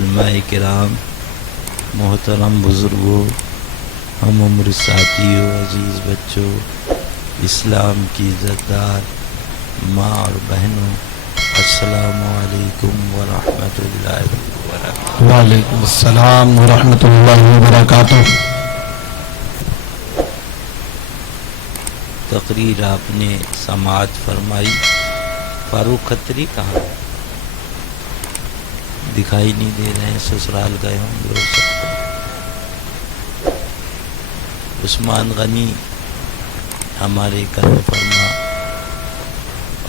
علماء کرام، محترم بزرگوں، ہم عمر ساتھیوں، عزیز بچوں، اسلام کی عزت دار ماں اور بہنوں، السلام علیکم ورحمۃ اللہ وبرکاتہ۔ وعلیکم السلام ورحمۃ اللہ وبرکاتہ۔ تقریر آپ نے سماعت فرمائی۔ فاروق کھتری کہاں ہے؟ دکھائی نہیں دے رہے ہیں، سسرال گئے ہوں گے ہو سکتا ہے۔ عثمان غنی ہمارے کرم فرما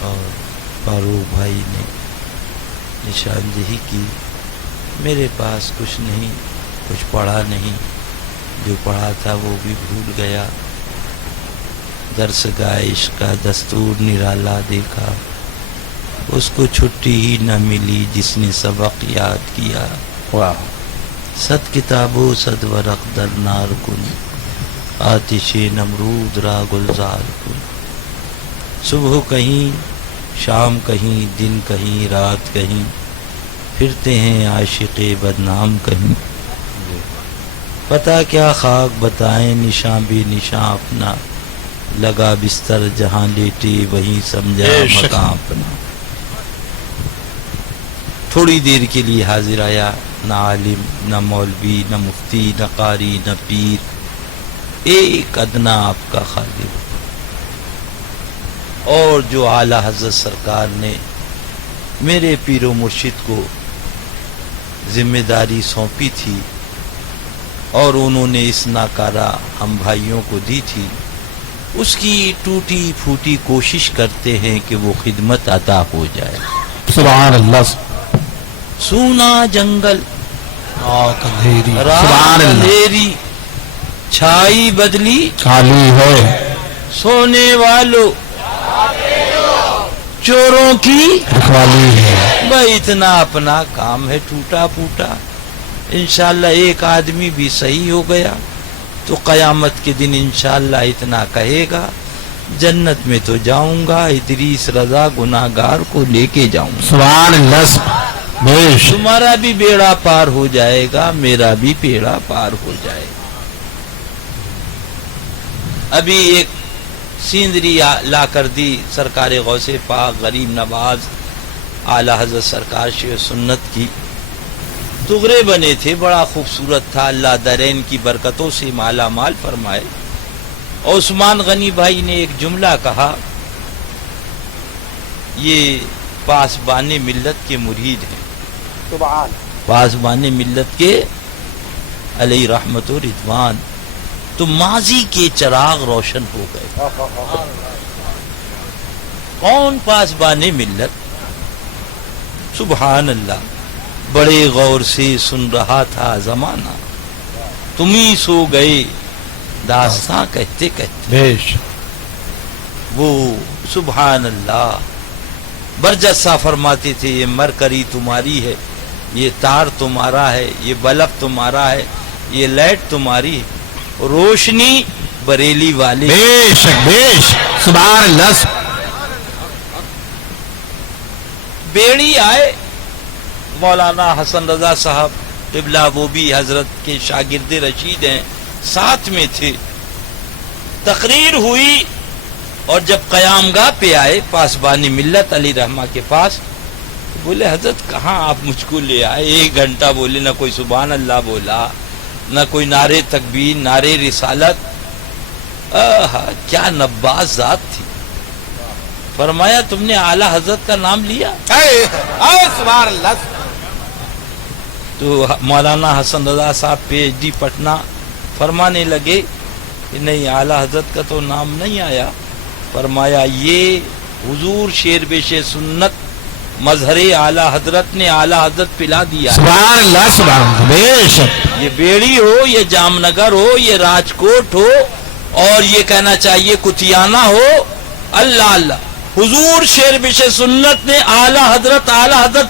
اور فاروق بھائی نے نشاندہی کی۔ میرے پاس کچھ نہیں، کچھ پڑھا نہیں، جو پڑھا تھا وہ بھی بھول گیا۔ درس گاہ عشق کا دستور نرالا دیکھا، اس کو چھٹی ہی نہ ملی جس نے سبق یاد کیا۔ واہ! صد کتابوں صد ورق در نار کن، آتش نمرود را گلزار کن۔ صبح کہیں، شام کہیں، دن کہیں، رات کہیں، پھرتے ہیں عاشق بدنام کہیں۔ پتہ کیا خاک بتائیں نشاں بے نشاں اپنا، لگا بستر جہاں لیٹے وہیں سمجھا مقام اپنا۔ تھوڑی دیر کے لیے حاضر آیا، نہ عالم، نہ مولوی، نہ مفتی، نہ قاری، نہ پیر، ایک ادنا آپ کا خادم۔ اور جو اعلیٰ حضرت سرکار نے میرے پیر و مرشد کو ذمہ داری سونپی تھی اور انہوں نے اس ناکارہ ہم بھائیوں کو دی تھی، اس کی ٹوٹی پھوٹی کوشش کرتے ہیں کہ وہ خدمت عطا ہو جائے۔ سبحان اللہ! سونا جنگل، رات اندھیری، رات سبحان اللہ! اندھیری، چھائی بدلی، خالی ہے سونے والوں چوروں کی رکھوالی ہے۔ بھائی اتنا اپنا کام ہے ٹوٹا پھوٹا۔ انشاءاللہ ایک آدمی بھی صحیح ہو گیا تو قیامت کے دن انشاءاللہ اتنا کہے گا، جنت میں تو جاؤں گا، ادریس رضا گناہگار کو لے کے جاؤں گا۔ سبحان اللہ! بیش تمہارا بھی بیڑا پار ہو جائے گا، میرا بھی بیڑا پار ہو جائے گا۔ ابھی ایک سیندری لا کر دی سرکار غوث پاک غریب نواز اعلیٰ حضرت سرکار شیخ سنت کی، تغرے بنے تھے، بڑا خوبصورت تھا، اللہ درین کی برکتوں سے مالا مال فرمائے۔ اور عثمان غنی بھائی نے ایک جملہ کہا، یہ پاسبان ملت کے مرید ہیں، پاسبان ملت کے علیہ رحمت و رضوان، تو ماضی کے چراغ روشن ہو گئے۔ کون پاسبان ملت؟ سبحان اللہ! بڑے غور سے سن رہا تھا زمانہ، تم ہی سو گئے داستاں کہتے کہتے۔ بیش وہ سبحان اللہ برجستہ فرماتے تھے، یہ مرکری تمہاری ہے، یہ تار تمہارا ہے، یہ بلب تمہارا ہے، یہ لائٹ تمہاری ہے، روشنی بریلی والے۔ بیش بیش سبحان اللہ! بیڑی آئے، مولانا حسن رضا صاحب قبلہ، وہ بھی حضرت کے شاگرد رشید ہیں، ساتھ میں تھے۔ تقریر ہوئی اور جب قیام گاہ پہ آئے پاسبانی ملت علی رحمہ کے پاس، تو بولے حضرت کہاں آپ مجھ کو لے آئے؟ 1 گھنٹہ بولے، نہ کوئی سبحان اللہ بولا، نہ کوئی نعرے تکبیر، نعرے رسالت۔ کیا نباز ذات تھی۔ فرمایا تم نے اعلیٰ حضرت کا نام لیا؟ سبحان اللہ! تو مولانا حسن رضا صاحب پی ایچ ڈی پٹنہ فرمانے لگے کہ نہیں، اعلیٰ حضرت کا تو نام نہیں آیا۔ فرمایا یہ حضور شیر بیش سنت مظہر اعلیٰ حضرت نے اعلیٰ حضرت پلا دیا۔ سبحان اللہ! سبحان اللہ! بیش یہ بیڑی ہو، یہ جام نگر ہو، یہ راجکوٹ ہو، اور یہ کہنا چاہیے کتیانہ ہو، اللہ اللہ، حضور شیر بیش سنت نے اعلیٰ حضرت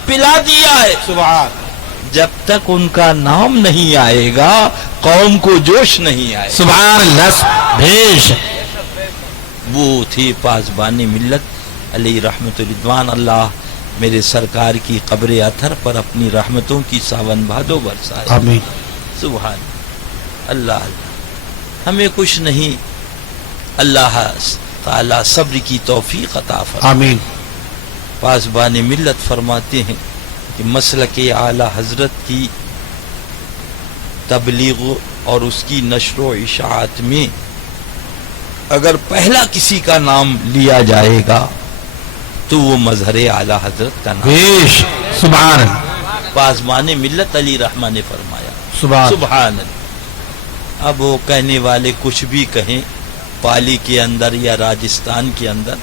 پلا دیا ہے۔ سبحان! جب تک ان کا نام نہیں آئے گا قوم کو جوش نہیں آئے۔ سبحان اللہ! بیش وہ تھے پاسبان ملت علیہ رحمت رضوان، اللہ میرے سرکار کی قبر اطہر پر اپنی رحمتوں کی ساون بھادو برسائے. آمین. سبحان اللہ. اللہ ہمیں کچھ نہیں، اللہ تعالی صبر کی توفیق عطا فرمائے. آمین. پاسبان ملت فرماتے ہیں کہ مسلک اعلی حضرت کی تبلیغ اور اس کی نشر و اشاعت میں اگر پہلا کسی کا نام لیا جائے گا تو وہ مظہر اعلی حضرت کا نام. بیش سبحان اللہ. پاسبان ملت علی رحمہ نے فرمایا. سبحان اللہ. اب وہ کہنے والے کچھ بھی کہیں، پالی کے اندر یا راجستھان کے اندر،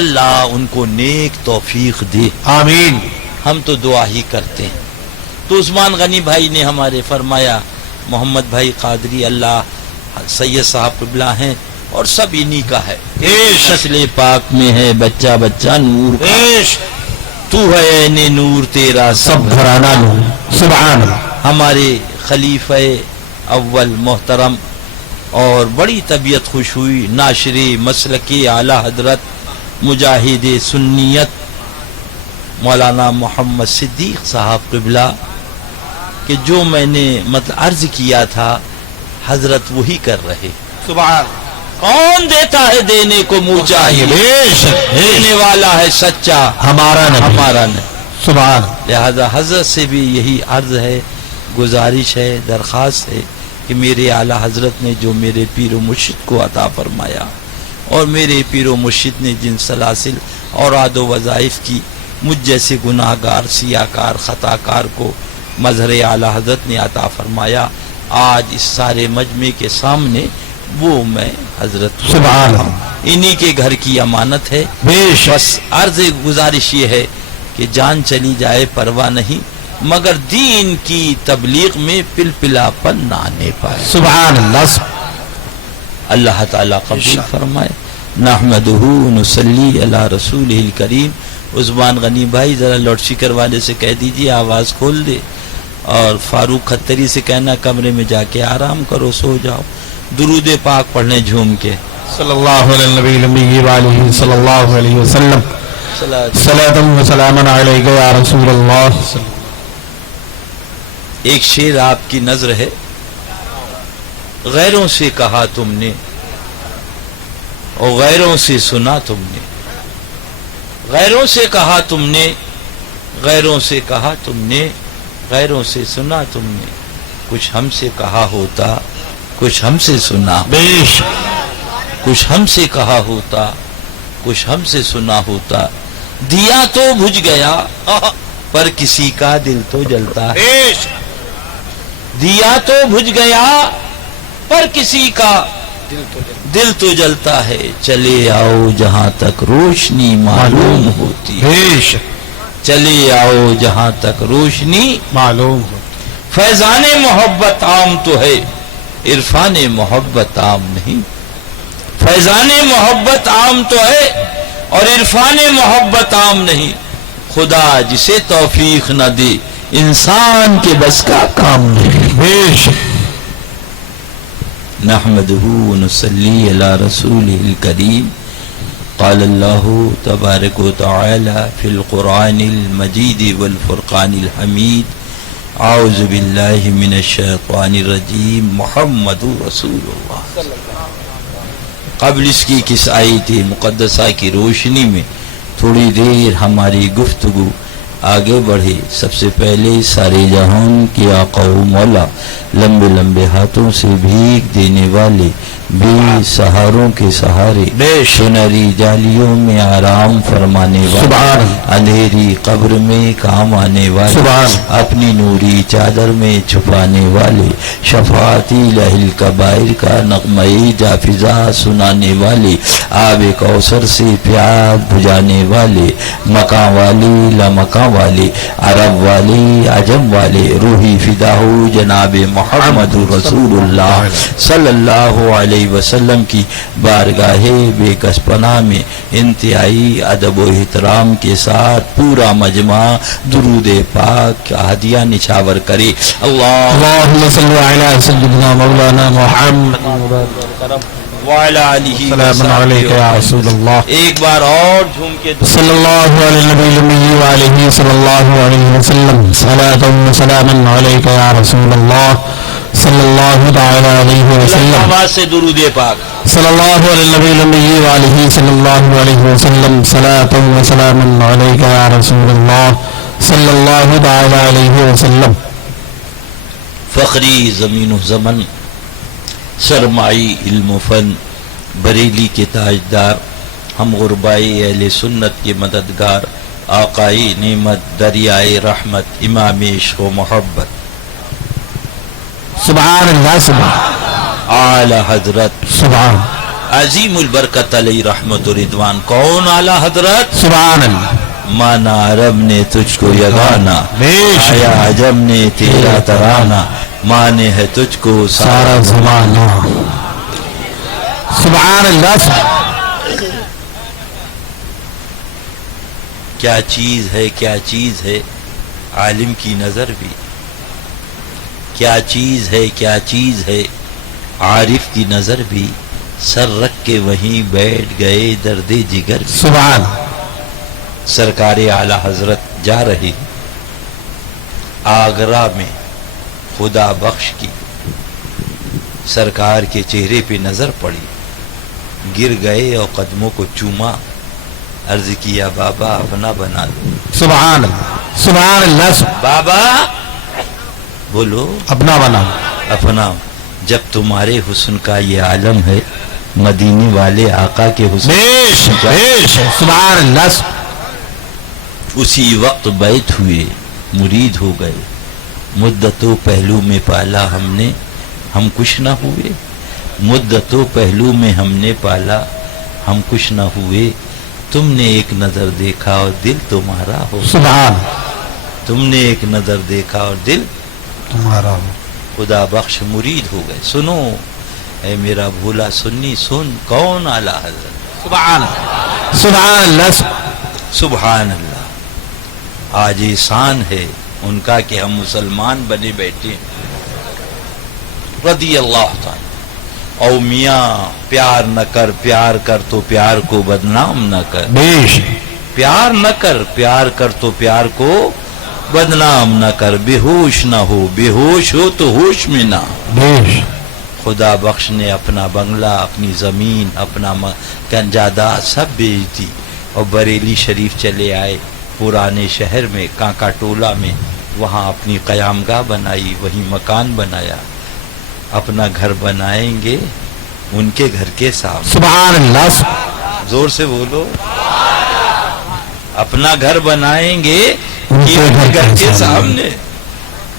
اللہ ان کو نیک توفیق دے. آمین. ہم تو دعا ہی کرتے ہیں. تو عثمان غنی بھائی نے ہمارے فرمایا، محمد بھائی قادری اللہ سید صاحب قبلہ ہیں اور سب انہی کا ہے. نسل پاک میں ہے بچہ بچہ نور کا. تو ہے عین نور تیرا سب گھرانہ نور. سبحان اللہ. ہمارے خلیفہ اول محترم اور بڑی طبیعت خوش ہوئی ناشر مسلک اعلی حضرت مجاہد سنیت مولانا محمد صدیق صاحب قبلہ کہ جو میں نے عرض کیا تھا حضرت وہی کر رہے. سبحان. کون دیتا ہے دینے کو منہ چاہیے، دینے والا ہے سچا ہمارا نہیں. سبحان. لہذا حضرت سے بھی یہی عرض ہے، گزارش ہے، درخواست ہے کہ میرے اعلی حضرت نے جو میرے پیر و مرشد کو عطا فرمایا اور میرے پیر و مرشد نے جن سلاسل اوراد و وظائف کی مجھ جیسے گناہ گار سیاہ کار خطا کار کو مظہر اعلی حضرت نے عطا فرمایا، آج اس سارے مجمع کے سامنے وہ میں حضرت سبحان انہی کے گھر کی امانت ہے. بس عرض گزارش یہ ہے کہ جان چلی جائے پرواہ نہیں، مگر دین کی تبلیغ میں پل پلا پن نہ آنے پائے. سبحان اللہ. اللہ تعالیٰ قبول فرمائے. نحمدہ نصلی علی رسولہ الکریم. عثمان غنی بھائی ذرا لاؤڈ اسپیکر والے سے کہہ دیجئے آواز کھول دے، اور فاروق کھتری سے کہنا کمرے میں جا کے آرام کرو، سو جاؤ، درود پاک پڑھنے جھوم کے. صلی اللہ علیہ نبی الامی وآلہ صلی اللہ علیہ وسلم. صلاۃ و سلام علیک یا رسول اللہ. ایک شعر آپ کی نظر ہے. غیروں سے کہا تم نے اور غیروں سے سنا تم نے، غیروں سے کہا تم نے، غیروں سے کہا تم نے، غیروں سے سنا تم نے، کچھ ہم سے کہا ہوتا کچھ ہم سے سنا، بیش کچھ ہم سے کہا ہوتا کچھ ہم سے سنا ہوتا. دیا تو بجھ گیا پر کسی کا دل تو جلتا ہے. دیا تو بجھ گیا پر کسی کا دل تو جلتا ہے. چلے آؤ جہاں تک روشنی معلوم ہوتی ہے، چلے آؤ جہاں تک روشنی معلوم. فیضان محبت عام تو ہے، عرفان محبت عام نہیں. فیضان محبت عام تو ہے اور عرفان محبت عام نہیں. خدا جسے توفیق نہ دے انسان کے بس کا کام نہیں. بیش. نحمدہ ونصلی علی رسولہ الکریم. قال اللہ تبارک و تعالی فی القرآن المجید والفرقان الحمید. اعوذ باللہ من الشیطان الرجیم. محمد رسول اللہ. قبل اس کی کس آیت مقدسہ کی روشنی میں تھوڑی دیر ہماری گفتگو آگے بڑھے. سب سے پہلے سارے جہان کے آقا و مولا، لمبے لمبے ہاتھوں سے بھیگ دینے والے، بے سہاروں کے سہارے، سنہری جالیوں میں آرام فرمانے والے، اندھیری قبر میں کام آنے والے، اپنی نوری چادر میں چھپانے والے، شفاعتی لہل کبائر کا نغمہ جافزہ سنانے والے، آب کوثر سے پیاس بجھانے والے، مکان والے لامکان والے، عرب والے عجم والے، روحی فدا ہو جناب محمد رسول اللہ صلی اللہ علیہ وسلم کی بارگاہ بے کس پناہ میں انتہائی ادب و احترام کے ساتھ پورا مجمع درود پاک کا ہدیہ نچھاور کرے. اللہم صلی علی سیدنا مولانا محمد. وعلی آلہ سلام علیک یا رسول اللہ. ایک بار اور جھوم کے صلی اللہ علی النبی الامی وآلہ صلی اللہ علیہ وسلم صلاۃ و سلام علیک یا رسول اللہ صلی اللہ تعالی علیہ وسلم. آواز سے درود پاک. صلی اللہ علی النبی الامی وآلہ صلی اللہ علیہ وسلم صلاۃ و سلام علیک یا رسول اللہ صلی اللہ تعالی علیہ وسلم. فخری زمین و زمن، سرمائی علم و فن، بریلی کے تاجدار، ہم غربائی اہل سنت کے مددگار، آقائی نعمت، دریائے رحمت، امام عشق و محبت، سبحان اللہ. سبحان اعلی حضرت سبحان عظیم البرکت علیہ رحمت و رضوان. کون اعلی حضرت؟ سبحان اللہ. مانا عرب نے تجھ کو یگانا، آیا عجم نے تیرا ترانہ، مانے ہے تجھ کو سارا زمانہ. سبحان اللہ. کیا چیز ہے، کیا چیز ہے عالم کی نظر بھی، کیا چیز ہے، کیا چیز ہے عارف کی نظر بھی، سر رکھ کے وہیں بیٹھ گئے درد جگر بھی. سبحان. سرکار اعلی حضرت جا رہی آگرہ میں خدا بخش کی، سرکار کے چہرے پہ نظر پڑی، گر گئے اور قدموں کو چوما، عرض کیا بابا اپنا بنا دو. سبحان اللہ. سبحان اللہ. بابا بولو اپنا بنا. اپنا. جب تمہارے حسن کا یہ عالم ہے، مدینے والے آقا کے حسن. بیش بیش. سبحان اللہ. اسی وقت بیت ہوئے، مرید ہو گئے. مدتوں پہلو میں پالا ہم نے، ہم کچھ نہ ہوئے. مدتوں پہلو میں ہم نے پالا، ہم کچھ نہ ہوئے. تم نے ایک نظر دیکھا اور دل تمہارا ہو. سبحان. تم نے ایک نظر دیکھا اور دل تمہارا ہو. خدا بخش مرید ہو گئے. سنو اے میرا بھولا سنی سن، کون اعلی حضرت. سبحان اللہ. سبحان اللہ. سبحان اللہ. آج احسان ہے ان کا کہ ہم مسلمان بنے بیٹھے رضی اللہ تعالی. او میاں پیار نہ کر، پیار کر تو پیار کو بدنام نہ کر. بیش. پیار نہ کر، پیار کر تو پیار کو بدنام نہ کر. بے ہوش نہ ہو، بے ہوش ہو تو ہوش میں نہ. بیش. خدا بخش نے اپنا بنگلہ، اپنی زمین، اپنا جائیداد سب بیچ دی اور بریلی شریف چلے آئے. پرانے شہر میں کانکا ٹولہ میں وہاں اپنی قیامگاہ بنائی، وہیں مکان بنایا. اپنا گھر بنائیں گے ان کے گھر کے سامنے. سبحان اللہ. زور سے بولو. اپنا گھر بنائیں گے ان کہ کے ان کے گھر گھر کے کے سامنے. سامنے.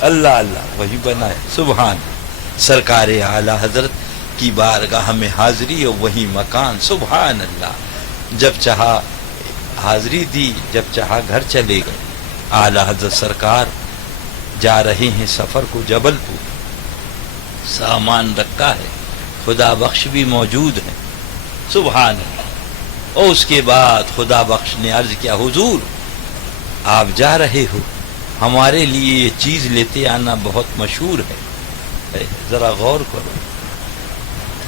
اللہ اللہ وہی بنائے. سبحان. سرکار اعلی حضرت کی بارگاہ میں حاضری اور وہی مکان. سبحان اللہ. جب چاہا حاضری دی، جب چاہا گھر چلے گئے. اعلی حضرت سرکار جا رہے ہیں سفر کو جبل پور، سامان رکھا ہے، خدا بخش بھی موجود ہیں. سبحان اللہ. اور اس کے بعد خدا بخش نے عرض کیا حضور آپ جا رہے ہو، ہمارے لیے یہ چیز لیتے آنا بہت مشہور ہے، ذرا غور کرو.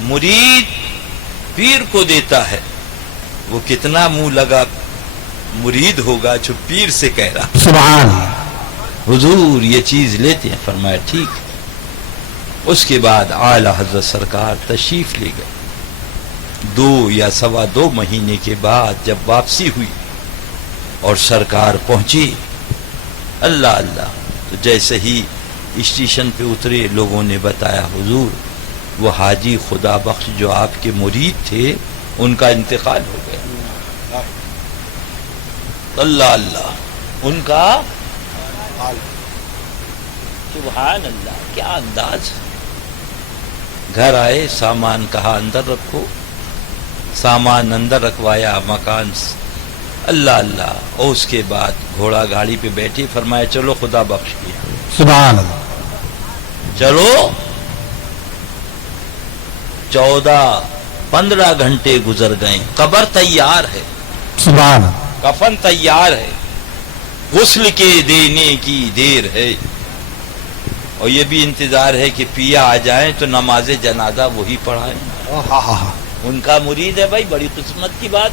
مرید پیر کو دیتا ہے، وہ کتنا منہ لگا مرید ہوگا جو پیر سے کہہ رہا. سبحان. حضور یہ چیز لیتے ہیں. فرمایا ٹھیک ہے. اس کے بعد اعلی حضرت سرکار تشریف لے گئے. 2 یا 2.25 مہینے کے بعد جب واپسی ہوئی اور سرکار پہنچی، اللہ اللہ، تو جیسے ہی اسٹیشن پہ اترے لوگوں نے بتایا حضور وہ حاجی خدا بخش جو آپ کے مرید تھے ان کا انتقال ہو گیا. اللہ اللہ. ان کا سبحان اللہ. کیا انداز. گھر آئے، سامان کہا اندر رکھو، سامان اندر رکھوایا، مکان. اللہ اللہ. اور اس کے بعد گھوڑا گاڑی پہ بیٹھی، فرمایا چلو خدا بخش کیا. سبحان اللہ. چلو. 14-15 گھنٹے گزر گئے. قبر تیار ہے، سبحان اللہ. کفن تیار ہے، غسل کے دینے کی دیر ہے، اور یہ بھی انتظار ہے کہ پیا آ جائیں تو نماز جنازہ وہی پڑھائیں. ان کا مرید ہے بھائی، بڑی قسمت کی بات۔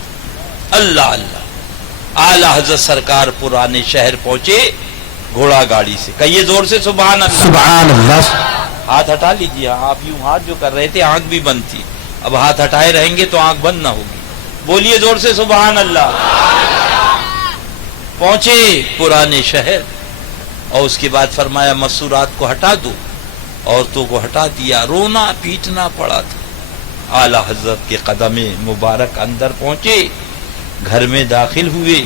اللہ اللہ، اعلی حضرت سرکار پرانے شہر پہنچے گھوڑا گاڑی سے، کہیے زور سے سبحان اللہ۔ سبحان اللہ۔ ہاتھ ہٹا لیجیے، آپ یوں ہاتھ جو کر رہے تھے آنکھ بھی بند تھی، اب ہاتھ ہٹائے رہیں گے تو آنکھ بند نہ ہوگی، بولیے زور سے سبحان اللہ۔ پہنچے پرانے شہر اور اس کے بعد فرمایا مسورات کو ہٹا دو، عورتوں کو ہٹا دیا، رونا پیٹنا پڑا تھا۔ اعلی حضرت کے قدم مبارک اندر پہنچے، گھر میں داخل ہوئے،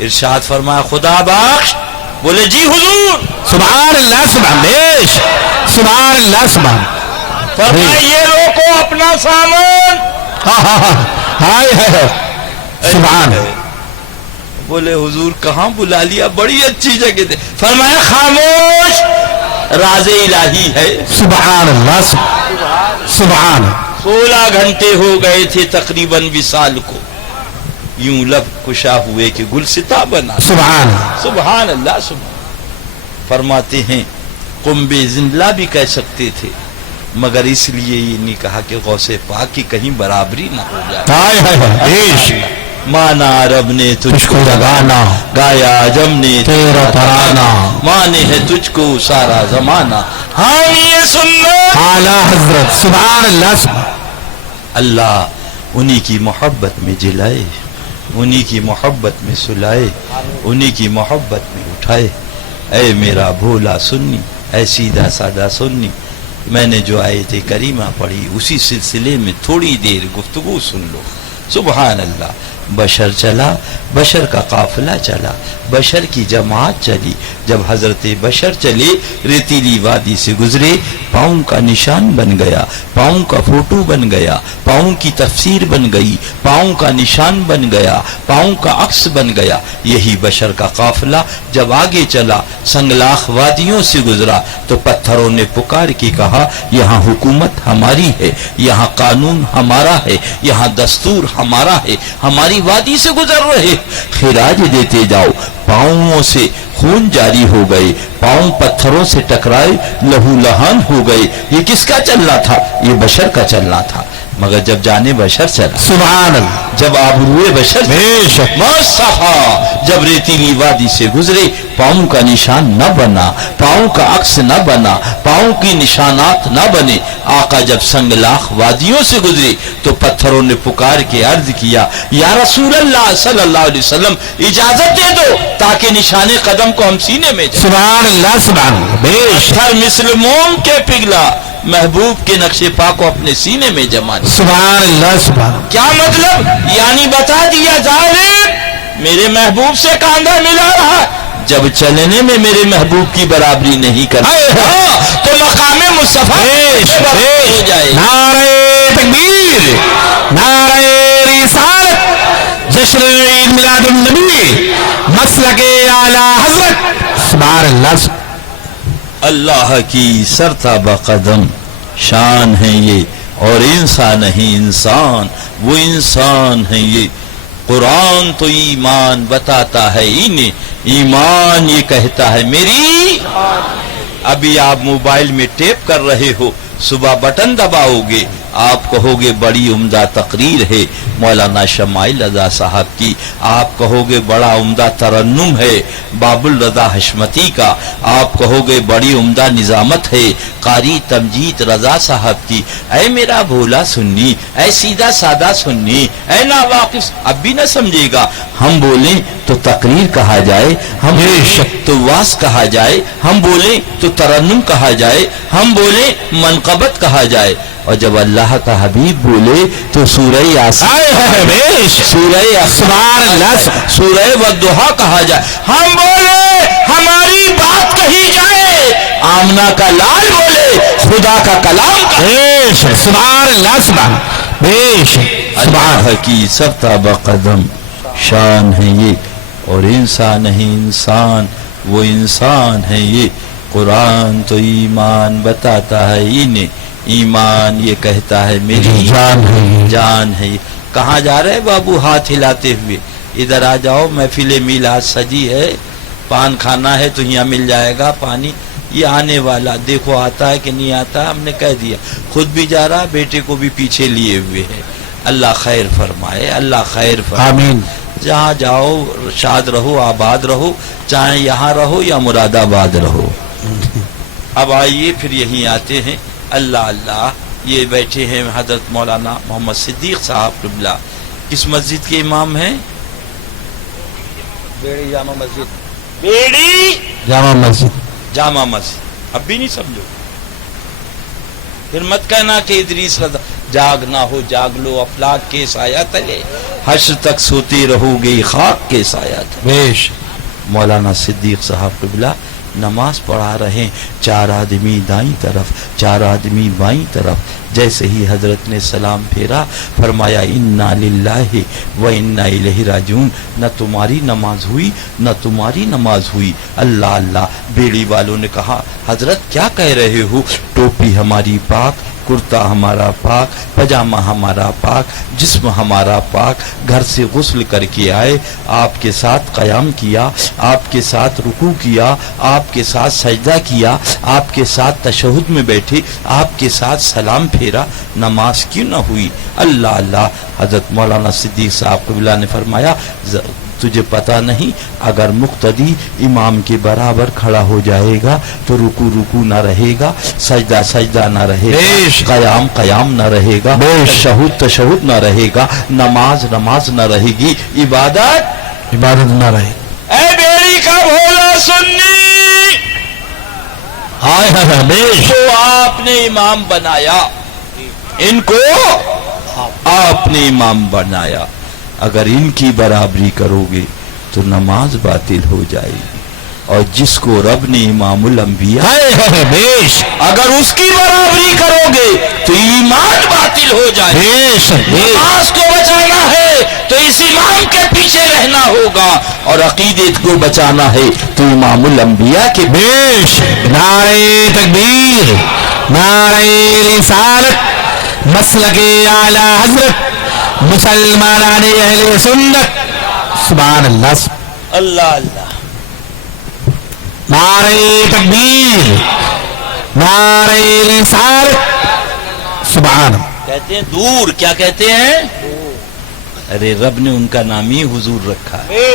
ارشاد فرمایا خدا بخش، بولے جی حضور، سبحان اللہ، سبحان بیش، سبحان اللہ، سبحان۔ فرمایا یہ روکو اپنا سامان۔ ہائے ہائے، سبحان۔ بولے حضور کہاں بلا لیا، بڑی اچھی جگہ تھے۔ فرمایا خاموش، راز الہی ہے۔ سبحان اللہ، سبحان۔ 16 گھنٹے ہو گئے تھے تقریباً وصال کو، یوں لب کشا ہوئے کہ گلستہ بنا۔ سبحان سبحان اللہ، سبحان۔ فرماتے ہیں قنب زندلہ بھی کہہ سکتے تھے، مگر اس لیے یہ نہیں کہا کہ غوث پاک کی کہیں برابری نہ ہو جائے۔ ہائے ہائے بیش، مانا عرب نے تجھ کو لگانا، گایا عجم نے تیرا ترانہ، مانے ہے تجھ کو سارا زمانہ، حامی سنت اعلی حضرت۔ سبحان اللہ، سبحان۔ اللہ انہی کی محبت میں جلائے، انہی کی محبت میں سلائے، انہی کی محبت میں اٹھائے۔ اے میرا بھولا سنی، اے سیدھا سادہ سنی، میں نے جو آیت کریمہ پڑھی اسی سلسلے میں تھوڑی دیر گفتگو سن لو۔ سبحان اللہ۔ بشر چلا، بشر کا قافلہ چلا، بشر کی جماعت چلی۔ جب حضرت بشر چلے ریتیلی وادی سے گزرے، پاؤں کا نشان بن گیا، پاؤں کا فوٹو بن گیا، پاؤں کی تفسیر بن گئی، پاؤں کا نشان بن گیا، پاؤں کا عکس بن گیا۔ یہی بشر کا قافلہ جب آگے چلا، سنگلاخ وادیوں سے گزرا تو پتھروں نے پکار کے کہا یہاں حکومت ہماری ہے، یہاں قانون ہمارا ہے، یہاں دستور ہمارا ہے، ہماری وادی سے گزر رہے، خراج دیتے جاؤ۔ پاؤں سے خون جاری ہو گئے، پاؤں پتھروں سے ٹکرائے، لہو لہان ہو گئے۔ یہ کس کا چلنا تھا؟ یہ بشر کا چلنا تھا۔ مگر جب جانے بشر چلا، سبحان اللہ، جب آبروئے بشر بیش، مصطفیٰ جب ریتیلی وادی سے گزرے، پاؤں کا نشان نہ بنا، پاؤں کا عکس نہ بنا، پاؤں کی نشانات نہ بنے۔ آقا جب سنگلاخ وادیوں سے گزرے تو پتھروں نے پکار کے عرض کیا یا رسول اللہ صلی اللہ علیہ وسلم اجازت دے دو تاکہ نشان قدم کو ہم سینے میں جائیں۔ سبحان اللہ، سبحان اللہ، بیش، پتھر مثل موم کے پگھلا، محبوب کے نقش پا کو اپنے سینے میں جما دیا۔ سبحان اللہ، سبحان اللہ۔ کیا مطلب؟ یعنی بتا دیا ظالم میرے محبوب سے کاندھا ملا رہا ہے، جب چلنے میں میرے محبوب کی برابری نہیں کرتا تو مقام مصطفیٰ ہو جائے۔ نعرہ تکبیر، نعرہ رسالت، جشن عید میلاد النبی، مسلک اعلی حضرت۔ سبحان اللہ۔ اللہ کی سرتابہ قدم شان ہے یہ، اور انسان نہیں انسان، وہ انسان ہے یہ۔ قرآن تو ایمان بتاتا ہے انہیں، ایمان یہ کہتا ہے میری۔ ابھی آپ موبائل میں ٹیپ کر رہے ہو، صبح بٹن دباؤ گے، آپ کہو گے بڑی عمدہ تقریر ہے مولانا شمائل رضا صاحب کی، آپ کہو گے بڑا عمدہ ترنم ہے باب الرضا حشمتی کا، آپ کہو گے بڑی عمدہ نظامت ہے قاری تمجید رضا صاحب کی۔ اے میرا بھولا سنی، اے سیدھا سادہ سنی، اے ناواقف، اب بھی نہ سمجھے گا۔ ہم بولیں تو تقریر کہا جائے، ہم بولیں تو واس کہا جائے، ہم بولیں تو ترنم کہا جائے، ہم بولیں منقبت کہا جائے، اور جب اللہ کا حبیب بولے تو سورہ یاسین، سورہ سبحان اللہ، سورہ والضحیٰ کہا جائے، ہم بولے ہماری بات کہی جائے، آمنہ کا لال بولے خدا کا کلام کہے۔ سبحان اللہ، سبحان بیش، اللہ کی سرتابہ قدم شان ہے یہ، اور انسان نہیں انسان، وہ انسان ہے یہ۔ قرآن تو ایمان بتاتا ہے انہیں، ایمان یہ کہتا ہے میری جان ہے، جان ہے۔ کہاں جا رہے بابو ہاتھ ہلاتے ہوئے؟ ادھر آ جاؤ، محفل میلاد سجی ہے، پان کھانا ہے تو یہاں مل جائے گا پانی، یہ آنے والا دیکھو آتا ہے کہ نہیں آتا، ہم نے کہہ دیا، خود بھی جا رہا، بیٹے کو بھی پیچھے لیے ہوئے ہے۔ اللہ خیر فرمائے، اللہ خیر فرمائے۔ آمین۔ جہاں جاؤ شاد رہو، آباد رہو، چاہے یہاں رہو یا مراد آباد رہو۔ اب آئیے پھر یہیں آتے ہیں۔ اللہ اللہ، یہ بیٹھے ہیں حضرت مولانا محمد صدیق صاحب قبلہ، کس مسجد کے امام ہیں؟ بیڑی جامع مسجد، بیڑی جامع مسجد۔ جامع مسجد۔ اب بھی نہیں سمجھو، پھر مت کہنا کہ ادریس رضا، جاگنا ہو جاگ لو افلاک کے سایہ تلے، حشر تک سوتے رہو گے خاک کے سایہ تلے۔ بیش مولانا صدیق صاحب قبلہ نماز پڑھا رہے، چار آدمی دائیں طرف، چار آدمی بائیں طرف، جیسے ہی حضرت نے سلام پھیرا فرمایا انا للہ و انا الیہ راجعون، نہ تمہاری نماز ہوئی نہ تمہاری نماز ہوئی۔ اللہ اللہ، بیڑی والوں نے کہا حضرت کیا کہہ رہے ہو؟ ٹوپی ہماری پاک، کرتا ہمارا پاک، پجامہ ہمارا پاک، جسم ہمارا پاک، گھر سے غسل کر کے آئے، آپ کے ساتھ قیام کیا، آپ کے ساتھ رکوع کیا، آپ کے ساتھ سجدہ کیا، آپ کے ساتھ تشہد میں بیٹھے، آپ کے ساتھ سلام پھیرا، نماز کیوں نہ ہوئی؟ اللہ اللہ، حضرت مولانا صدیق صاحب قبلہ نے فرمایا تجھے پتہ نہیں اگر مقتدی امام کے برابر کھڑا ہو جائے گا تو رکوع رکوع نہ رہے گا، سجدہ سجدہ نہ رہے گا، قیام قیام نہ رہے گا، تشہد تشہد نہ رہے گا، نماز نماز نہ رہے گی، عبادت عبادت نہ رہے۔ اے بیڑی کا بھولا سنی، ہائے ہائے بیش، کو آپ نے امام بنایا، ان کو آپ نے امام بنایا، اگر ان کی برابری کرو گے تو نماز باطل ہو جائے گی، اور جس کو رب نے امام الانبیاء بیش اگر اس کی برابری کرو گے تو ایمان باطل ہو جائے گا۔ بیش نماز کو بچانا ہے تو اس امام کے پیچھے رہنا ہوگا، اور عقیدت کو بچانا ہے تو امام الانبیاء کے بیش۔ نعرہ تکبیر، نعرہ رسالت، مسلک اعلی حضرت مسلمانان اہل سنت، سبحان اللہ، اللہ اللہ، نعرہ تکبیر، نعرہ رسالت، سبحان اللہ۔ کہتے ہیں دور، کیا کہتے ہیں؟ ارے رب نے ان کا نام ہی حضور رکھا ہے،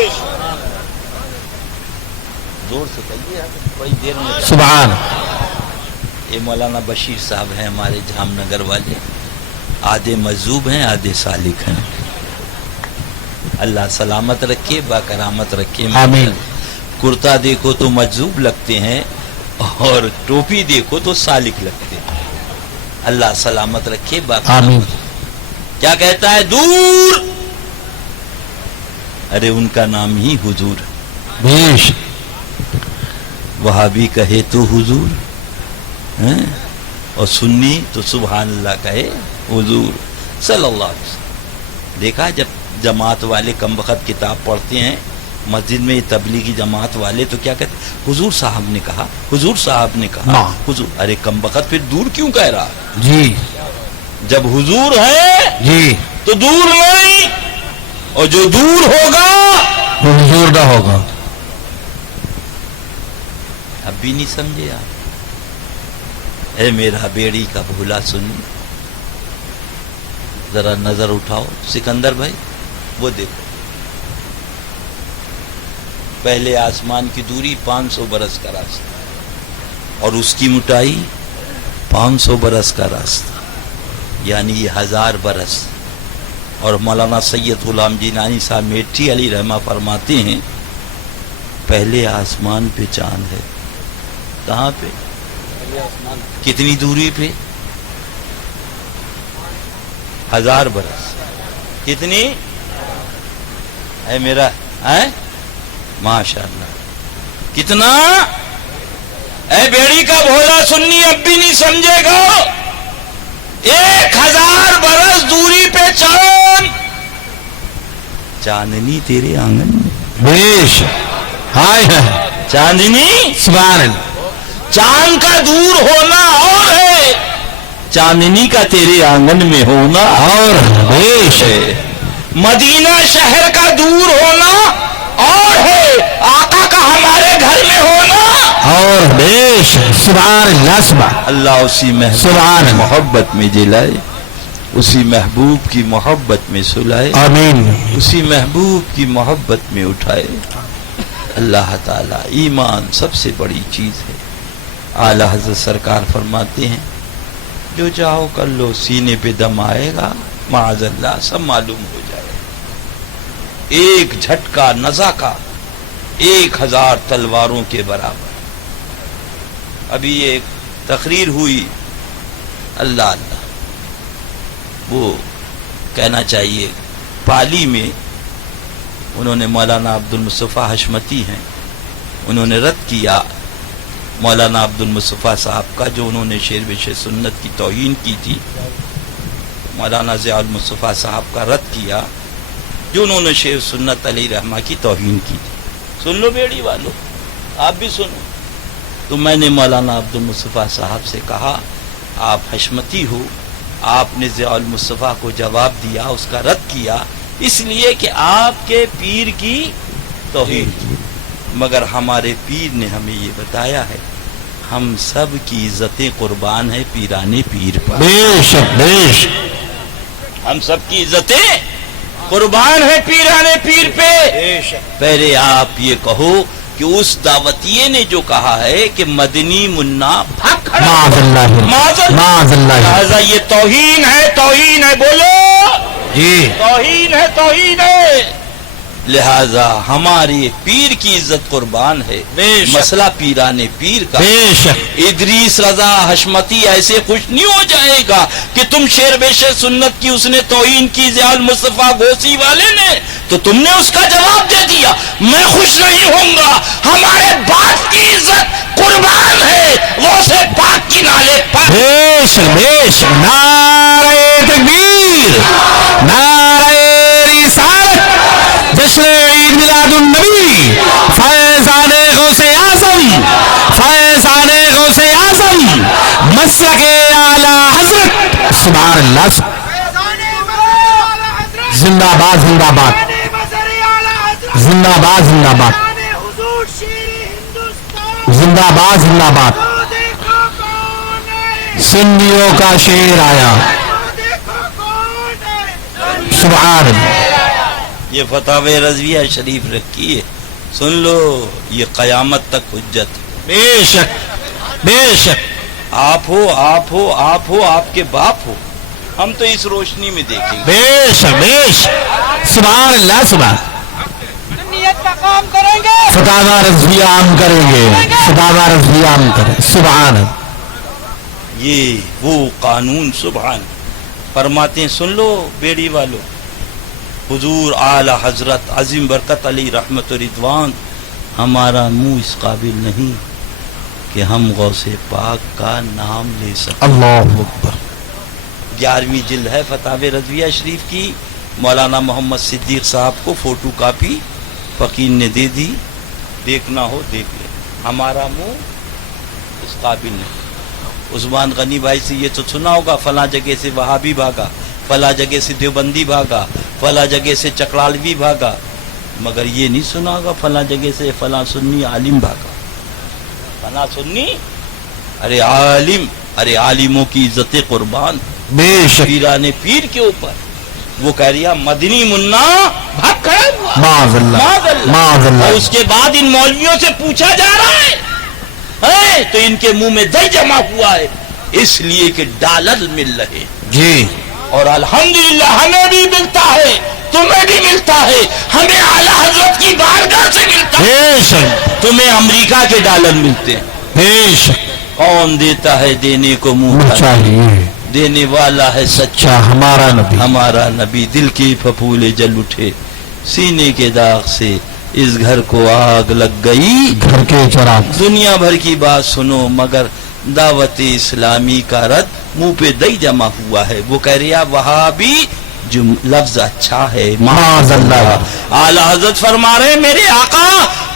زور سے کہیے بڑی دیر میں۔ سبحان اللہ۔ یہ مولانا بشیر صاحب ہیں ہمارے جام نگر والے، آدھے مجذوب ہیں آدھے سالک ہیں، اللہ سلامت رکھے با کرامت رکھے۔ آمین۔ کرتا دیکھو تو مجذوب لگتے ہیں اور ٹوپی دیکھو تو سالک لگتے ہیں، اللہ سلامت رکھے با آمین۔ کرامت۔ کیا کہتا ہے دور؟ ارے ان کا نام ہی حضور، بیش، وہابی کہے تو حضور ہیں، اور سنی تو سبحان اللہ کہے حضور صلی اللہ علیہ وسلم۔ دیکھا جب جماعت والے کم وقت کتاب پڑھتے ہیں مسجد میں، تبلیغی جماعت والے تو کیا کہتے ہیں؟ حضور صاحب نے کہا، حضور صاحب نے کہا، حضور۔ ارے کم وقت پھر دور کیوں کہہ رہا؟ جی جب حضور ہے جی تو دور نہیں، اور جو دور ہوگا وہ حضور نہ ہوگا۔ اب بھی نہیں سمجھے آپ؟ اے میرا بیڑی کا بھولا سنی، ذرا نظر اٹھاؤ سکندر بھائی، وہ دیکھو پہلے آسمان کی دوری 500 برس کا راستہ، اور اس کی موٹائی 500 برس کا راستہ، یعنی یہ 1000 برس۔ اور مولانا سید غلام جیلانی صاحب میٹھی علی رحمہ فرماتے ہیں پہلے آسمان پہ چاند ہے۔ کہاں پہ؟ کتنی دوری پہ؟ 1000 برس۔ کتنی ہے میرا ہے؟ ماشاء اللہ کتنا؟ اے بیڑی کا بھولا سنی اب بھی نہیں سمجھے گا؟ 1000 برس دوری پہ چاند، چاندنی تیرے آنگن میں، بیش، ہائے ہائے، چاندنی سبحان اللہ۔ چاند کا دور ہونا اور ہے، چاندنی کا تیرے آنگن میں ہونا اور بیش ہے، مدینہ شہر کا دور ہونا اور ہے، آقا کا ہمارے گھر میں ہونا اور بیش، سبحان اللہ، سبحان اللہ اسی سبحان اللہ۔ محبت میں جلائے، اسی محبوب کی محبت میں سلائے، آمین، اسی محبوب کی محبت میں اٹھائے۔ اللہ تعالیٰ ایمان سب سے بڑی چیز ہے۔ اعلی حضرت سرکار فرماتے ہیں جو چاہو کر لو، سینے پہ دم آئے گا معاذ اللہ سب معلوم ہو جائے گا۔ ایک جھٹکا نزا کا 1000 تلواروں کے برابر۔ ابھی ایک تقریر ہوئی، اللہ اللہ، وہ کہنا چاہیے پالی میں انہوں نے مولانا عبد المصطفیٰ حشمتی ہیں، انہوں نے رد کیا مولانا عبد المصطفیٰ صاحب کا جو انہوں نے شیر بشیر سنت کی توہین کی تھی۔ مولانا ضیاء المصطفیٰ صاحب کا رد کیا جو انہوں نے شیر سنت علیہ رحمہ کی توہین کی تھی۔ سن لو بیڑی والو، آپ بھی سنو۔ تو میں نے مولانا عبد المصطفیٰ صاحب سے کہا آپ حشمتی ہو، آپ نے ضیاء المصطفیٰ کو جواب دیا، اس کا رد کیا اس لیے کہ آپ کے پیر کی توہین کی، مگر ہمارے پیر نے ہمیں یہ بتایا ہے ہم سب کی عزتیں قربان ہے پیرانے پیر پر۔ بے شک بے شک، ہم سب کی عزتیں قربان ہے پیرانے پیر پہ۔ پہلے آپ یہ کہو کہ اس دعوتیے نے جو کہا ہے کہ مدنی منا بھاگ کھڑا، معاذ اللہ، معاذ اللہ، لہذا یہ توہین ہے، توہین ہے، بولو جی، توہین ہے، توہین ہے۔ لہذا ہماری پیر کی عزت قربان ہے، مسئلہ پیرانے پیر کا۔ بے شک، ادریس رضا حشمتی ایسے خوش نہیں ہو جائے گا کہ تم شیر بے شیر سنت کی اس نے توہین کی ضیاء المصطفیٰ گوسی والے نے، تو تم نے اس کا جواب دے دیا۔ میں خوش نہیں ہوں گا، ہمارے باپ کی عزت قربان ہے، وہ سے پاک کی نالے پاک۔ بے شک بے شک، نعرہ تکبیر، نعرہ رسالت، جشن عید میلاد النبی، فیضان غوث اعظم، فیضان غوث اعظم، مسلک اعلی حضرت، سبحان اللہ، زندہ باد زندہ باد، زندہ باد زندہ باد، زندہ باد زندہ باد، سندھیوں کا شیر آیا، سبحان اللہ۔ یہ فتاوی رضویہ شریف رکھی ہے، سن لو، یہ قیامت تک حجت ہے۔ بے شک بے شک، آپ ہو، آپ ہو، آپ ہو، آپ کے باپ ہو، ہم تو اس روشنی میں دیکھیں گے۔ بے شک بے شک، سبحان اللہ، سبحان، نیت کا کام کریں گے، فتاوی رضویہ عام کریں گے، فتاوی رضویہ عام کریں، سبحان اللہ۔ یہ وہ قانون سبحان فرماتے ہیں، سن لو بیڑی والو، حضور اعلی حضرت عظیم برکت علی رحمت و رضوان، ہمارا منہ اس قابل نہیں کہ ہم غوث پاک کا نام لے سکیں۔ اللہ اکبر۔ 11ویں جلد ہے فتاوی رضویہ شریف کی، مولانا محمد صدیق صاحب کو فوٹو کاپی فقیر نے دے دی، دیکھنا ہو دیکھ لے، ہمارا منہ اس قابل نہیں۔ عثمان غنی بھائی سے یہ تو سنا ہوگا فلاں جگہ سے وہابی بھاگا، فلاں جگہ سے دیوبندی بھاگا، فلاں جگہ سے چکرالوی بھاگا، مگر یہ نہیں سنا ہوگا فلاں جگہ سے فلاں سنی عالم بھاگا، فلاں سنی، ارے عالم، ارے عالموں کی عزت قربان، بے شک، پیرانے پیر کے اوپر وہ کہہ رہا مدنی منا بھاگ کھڑا ہوا، معاذ اللہ، معاذ اور اللہ، اس کے بعد ان مولویوں سے پوچھا جا رہا ہے تو ان کے منہ میں دہی جمع ہوا ہے، اس لیے کہ ڈالر مل رہے، جی، اور الحمدللہ ہمیں بھی ملتا ہے، تمہیں بھی ملتا ہے، ہمیں اعلی حضرت کی بارگاہ سے ملتا ہے، بے شک تمہیں امریکہ کے ڈالر ملتے ہیں۔ بے شک، کون دیتا ہے دینے کو منہ چاہیے، دینے والا ہے سچا اچھا ہمارا نبی، ہمارا نبی۔ دل کی پھپھولے جل اٹھے سینے کے داغ سے، اس گھر کو آگ لگ گئی، گھر کے چراغ، دنیا بھر کی بات سنو مگر دعوت اسلامی کا رد منہ پہ دہی جمع ہوا ہے۔ وہ کہہ رہا وہابی جو لفظ اچھا ہے، معاذ اللہ، اعلی حضرت فرما رہے میرے آقا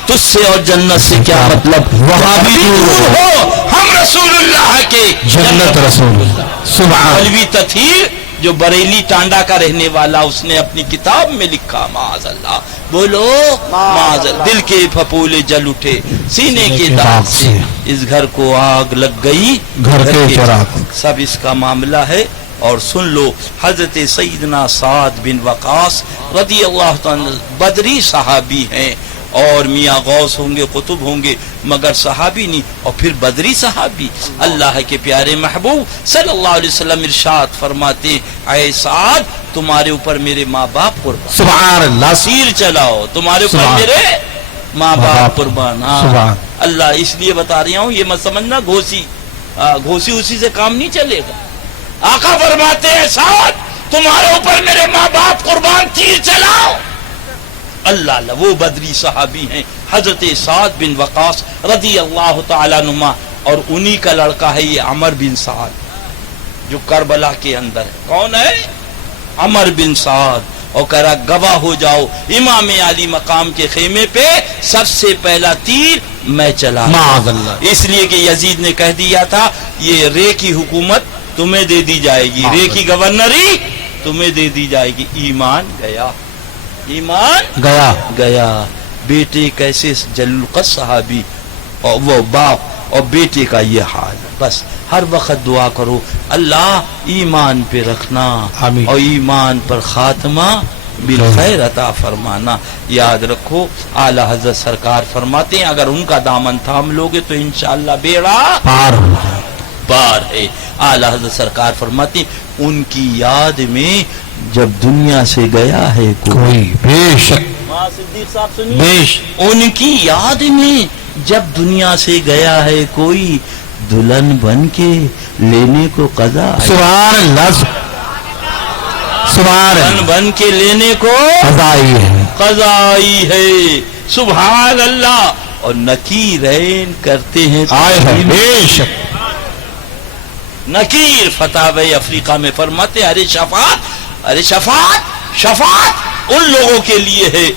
تجھ سے اور جنت سے کیا مطلب، وہابی دور ہو، ہم رسول اللہ کے جنت رسول اللہ، سبحان، مولوی تطہیر جو بریلی ٹانڈا کا رہنے والا، اس نے اپنی کتاب میں لکھا معاذ اللہ، بولو معاذ اللہ، دل کے پھپھولے جل اٹھے سینے کے داغ سے، اس گھر کو آگ لگ گئی گھر کے چراغ، سب اس کا معاملہ ہے اور سن لو حضرت سیدنا سعد بن وقاص رضی اللہ تعالی بدری صحابی ہیں، اور میاں غوث ہوں گے، قطب ہوں گے، مگر صحابی نہیں، اور پھر بدری صحابی۔ اللہ کے پیارے محبوب صلی اللہ علیہ وسلم ارشاد فرماتے اے سعد تمہارے اوپر میرے ماں باپ قربان، سبحان اللہ، تیر چلاؤ تمہارے اوپر سبحان میرے ماں باپ باپ قربان۔ ہاں سبحان اللہ اس لیے بتا رہا ہوں، یہ مت سمجھنا گھوسی اسی سے کام نہیں چلے گا۔ آقا فرماتے ہیں سعد تمہارے اوپر میرے ماں باپ قربان، تیر چلاؤ۔ اللہ اللہ وہ بدری صحابی ہیں حضرت سعد بن وقاص رضی اللہ تعالیٰ عنہ، اور انہی کا لڑکا ہے یہ عمر بن سعد جو کربلا کے اندر ہے۔ کون ہے؟ عمر بن سعد۔ اور کہہ رہا گواہ ہو جاؤ امام علی مقام کے خیمے پہ سب سے پہلا تیر میں چلا، معاذ اللہ، اس لیے کہ یزید نے کہہ دیا تھا یہ رے کی حکومت تمہیں دے دی جائے گی، رے کی گورنری تمہیں دے دی جائے گی۔ ایمان گیا، ایمان گیا۔ بیٹے کیسے جلیل القدر صحابی، اور وہ باپ اور بیٹے کا یہ حال۔ بس ہر وقت دعا کرو اللہ ایمان پہ رکھنا، آمین، اور ایمان پر خاتمہ بالخیر عطا فرمانا۔ یاد رکھو اعلی حضرت سرکار فرماتے ہیں اگر ان کا دامن تھام لوگے تو انشاءاللہ بیڑا پار ہے۔ اعلی حضرت سرکار فرماتے ہیں ان کی یاد میں جب دنیا سے گیا ہے کوئی بے شک، صدیق صاحب سنیے، ان کی یاد میں جب دنیا سے گیا ہے کوئی دلہن بن کے لینے کو قضا ہے، سبحان اللہ، سبحان دلہن اللہ، بن کے لینے کو قضائی ہے، قضائی ہے۔ سبحان اللہ۔ اور نکیرین کرتے ہیں آئے ہے بے شک، نکیر فتاوی افریقہ میں فرماتے ارے شفاعت، ارے شفاعت ان لوگوں کے لیے ہے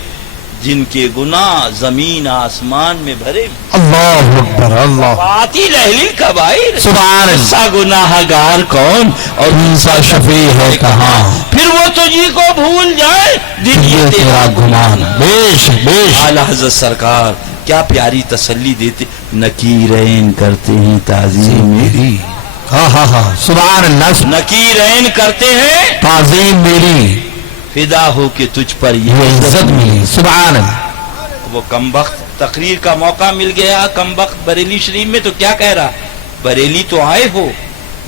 جن کے گناہ زمین آسمان میں بھرے، اللہ اکبر، اللہ، فاتی لہل کبائر، سبحان اللہ، سا گناہ گار کون اور کون سا شفیع ہے کہاں، پھر وہ تجھی کو بھول جائے دل یہ یہ تیرا گمان، بے شک بے شک، اعلی حضرت سرکار کیا پیاری تسلی دیتے، نکیرین کرتے ہیں تعظیم میری، ہاں ہاں ہاں، سبحان اللہ، نکیرین کرتے ہیں تعظیم میری، فدا ہو کے تجھ پر یہ یہ عزت ملی، سبحان اللہ، وہ کمبخت تقریر کا موقع مل گیا کمبخت بریلی شریف میں تو کیا کہہ رہا بریلی تو آئے ہو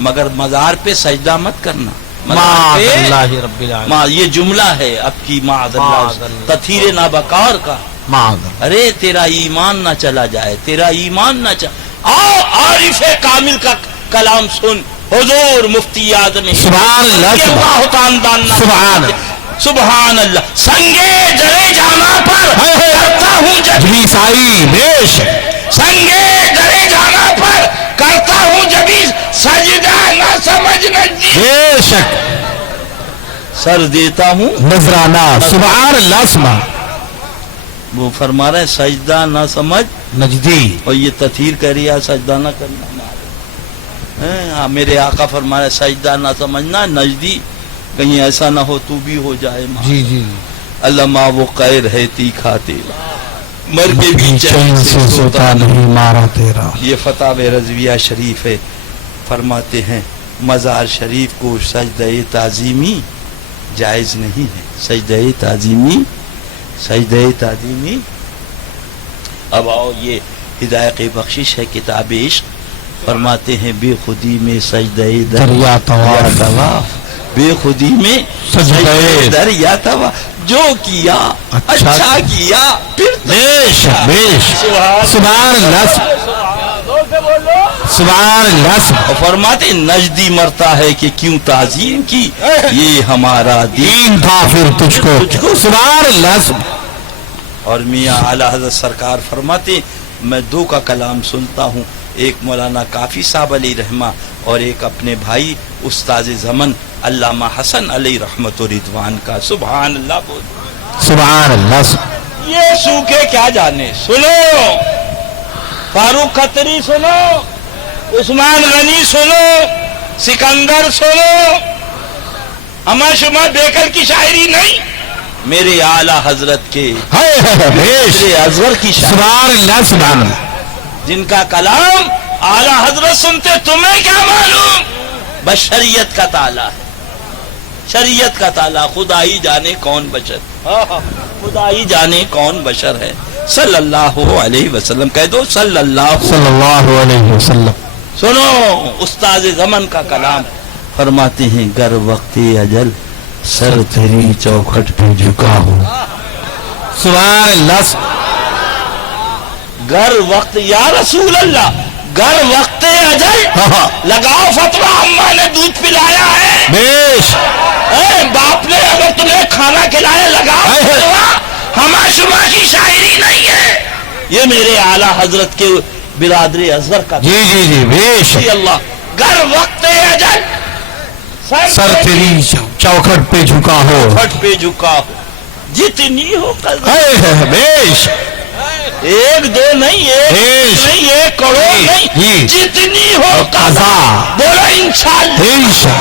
مگر مزار پہ سجدہ مت کرنا، مزار معاذ پہ اللہ رب العالمین، یہ جملہ ہے اب کی معاذ معاذ اللہ اللہ، تطہیر نابکار کا، معاذ اللہ، ارے تیرا ایمان نہ چلا جائے، تیرا ایمان نہ چلا۔ آؤ عارف کامل کا کلام سن، حضور مفتی اعظم سبحان اللہ، سبحان اللہ، سبحان اللہ۔ سنگے جڑے جانا پر کرتا ہوں جبھی سائی بے شک، سنگے جڑے جانا پر کرتا ہوں جبھی سجدہ نہ سمجھنا بے شک، سر دیتا ہوں، نذرانہ، سبحان اللہ، سبحان وہ فرما رہا ہے سجدہ نہ سمجھ، نجدی، اور یہ تطہیر کہہ رہی ہے سجدہ نہ کرنا۔ ہاں میرے آقا فرما رہے سجدہ نہ سمجھنا نجدی، کہیں ایسا نہ ہو تو بھی ہو جائے ماں۔ جی جی، اللہ ماں وہ قیر ہے تیکھا تیرا، مر کے بھی چین سے سوتا نہیں مارا تیرا، یہ فتح رضویہ شریف ہے، فرماتے ہیں مزار شریف کو سجدہ تعظیمی جائز نہیں ہے، سجدہ تعظیمی، سجدہ تعظیمی۔ اب آؤ یہ ہدایت بخشش ہے کتاب عشق، فرماتے ہیں بے خودی میں سجدہ دریا طواف، بے خودی میں سجدہ دریا طواف، جو کیا اچھا کیا پھر بے شک بے شک، سبحان اللہ، سبحان اللہ، اور فرماتے نجدی مرتا ہے کہ کیوں تعظیم کی، یہ ہمارا دین تھا پھر تجھ کو، سبحان اللہ۔ اور میاں اعلی حضرت سرکار فرماتے میں دو کا کلام سنتا ہوں، ایک مولانا کافی صاحب علیہ رحمہ اور ایک اپنے بھائی استاذ زمن علامہ حسن علیہ رحمت و رضوان کا۔ سبحان اللہ بول، سبحان اللہ، یہ سوکھے کیا جانے، سنو فاروق کھتری سنو، عثمان غنی سنو، سکندر سنو، اما شما بیکر کی شاعری نہیں، میرے اعلی حضرت کے میرے ازور کی شاعری، سبحان اللہ، سبحان اللہ، جن کا کلام اعلی حضرت سنتے تمہیں کیا معلوم، بشریت کا تعالیٰ ہے، شریعت کا تالا، خدا ہی جانے کون بشر، خدا ہی جانے کون بشر ہے. صلی اللہ علیہ وسلم کہہ دو، صلی اللہ علیہ وسلم. سنو استاد زمن کا کلام فرماتے ہیں، گر وقت اجل سر تیری چوکھٹ پہ جھکا ہو. سبحان اللہ. گر وقت، یا رسول اللہ، گر وقت اجل لگاؤ فتویٰ، اماں نے دودھ پلایا ہے، بیش باپ نے اگر تمہیں کھانا کھلایا، لگاؤ فتویٰ. ہما شما کی شاعری نہیں ہے، یہ میرے اعلیٰ حضرت کے برادر اصغر کا. جی جی جی بیش. اللہ، گر وقت اجل سر تیری چوکھٹ پہ جھکا ہو، پھٹ پہ جھکا ہو، جتنی ہو بیش. ایک دو نہیں، ایک کروڑ نہیں، جتنی ہو قضا، بولو انشاءاللہ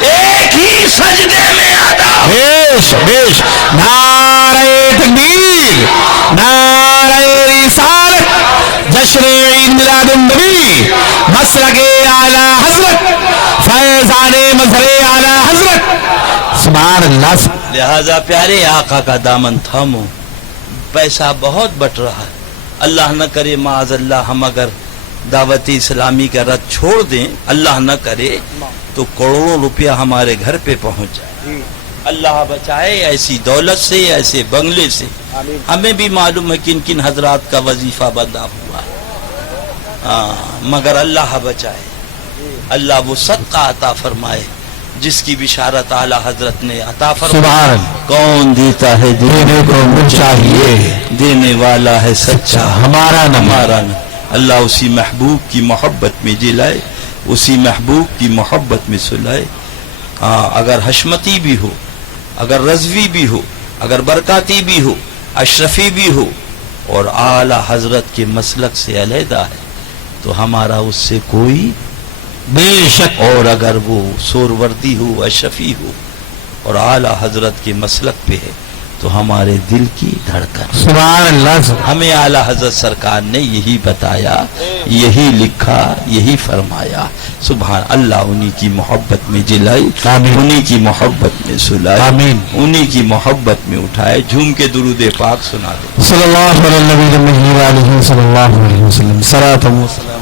ایک ہی سجدے میں ادا. بیش بیش. نعرہ تکبیر، نعرہ رسالت، جشن عید میلاد النبی، مسلک اعلیٰ حضرت، فیضان مظہر اعلیٰ حضرت. سبحان اللہ. لہذا پیارے آقا کا دامن تھامو. پیسہ بہت بٹ رہا ہے، اللہ نہ کرے معاذ اللہ ہم اگر دعوت اسلامی کا رد چھوڑ دیں، اللہ نہ کرے تو کروڑوں روپیہ ہمارے گھر پہ پہنچ جائے. اللہ بچائے ایسی دولت سے، ایسے بنگلے سے. ہمیں بھی معلوم ہے کن کن حضرات کا وظیفہ بندہ ہوا ہے، مگر اللہ بچائے. اللہ وہ صدقہ عطا فرمائے جس کی بشارت اعلیٰ حضرت نے عطا فرمائی. کون دیتا ہے دینے کو چاہیے، دینے والا ہے سچا، ہمارا نہ. اللہ اسی محبوب کی محبت میں جلائے، اسی محبوب کی محبت میں سلائے. اگر حشمتی بھی ہو، اگر رضوی بھی ہو، اگر برکاتی بھی ہو، اشرفی بھی ہو، اور اعلیٰ حضرت کے مسلک سے علیحدہ ہے تو ہمارا اس سے کوئی بے شک. اور اگر وہ سوروردی ہو، اشرفی ہو اور اعلیٰ حضرت کے مسلک پہ ہے تو ہمارے دل کی دھڑکن. سبحان اللہ. ہمیں اعلیٰ حضرت سرکار نے یہی بتایا، یہی لکھا، یہی فرمایا. سبحان اللہ. انہی کی محبت میں جلائی، انہی کی محبت میں سلائی، آمین. انہی کی محبت میں اٹھائے. جھوم کے درود پاک سنا دو. صلی اللہ علیہ نبی علیہ صلی اللہ علیہ وسلم. صلاۃ و سلام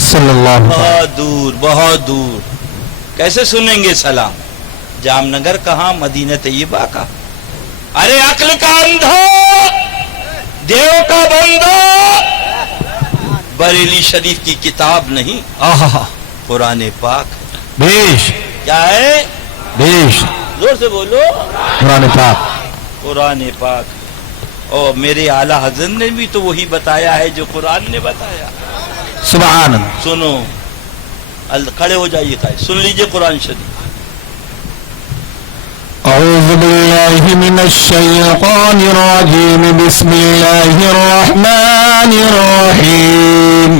صلی اللہ. بہت دور، بہت دور کیسے سنیں گے سلام؟ جام نگر کہاں، مدینہ طیبہ کا. ارے عقل کا اندھا، دیو کا بندہ، بریلی شریف کی کتاب نہیں، قرآن پاک. بیش. کیا ہے؟ بیش. زور سے بولو. قرآن پاک. قرآن پاک. اور میرے اعلیٰ حضرت نے بھی تو وہی بتایا ہے جو قرآن نے بتایا. سبحان اللہ. سنو، کھڑے ہو جائیے، سن لیجئے قرآن شریف. اعوذ باللہ من الشیطان الرجیم، بسم اللہ الرحمن الرحیم.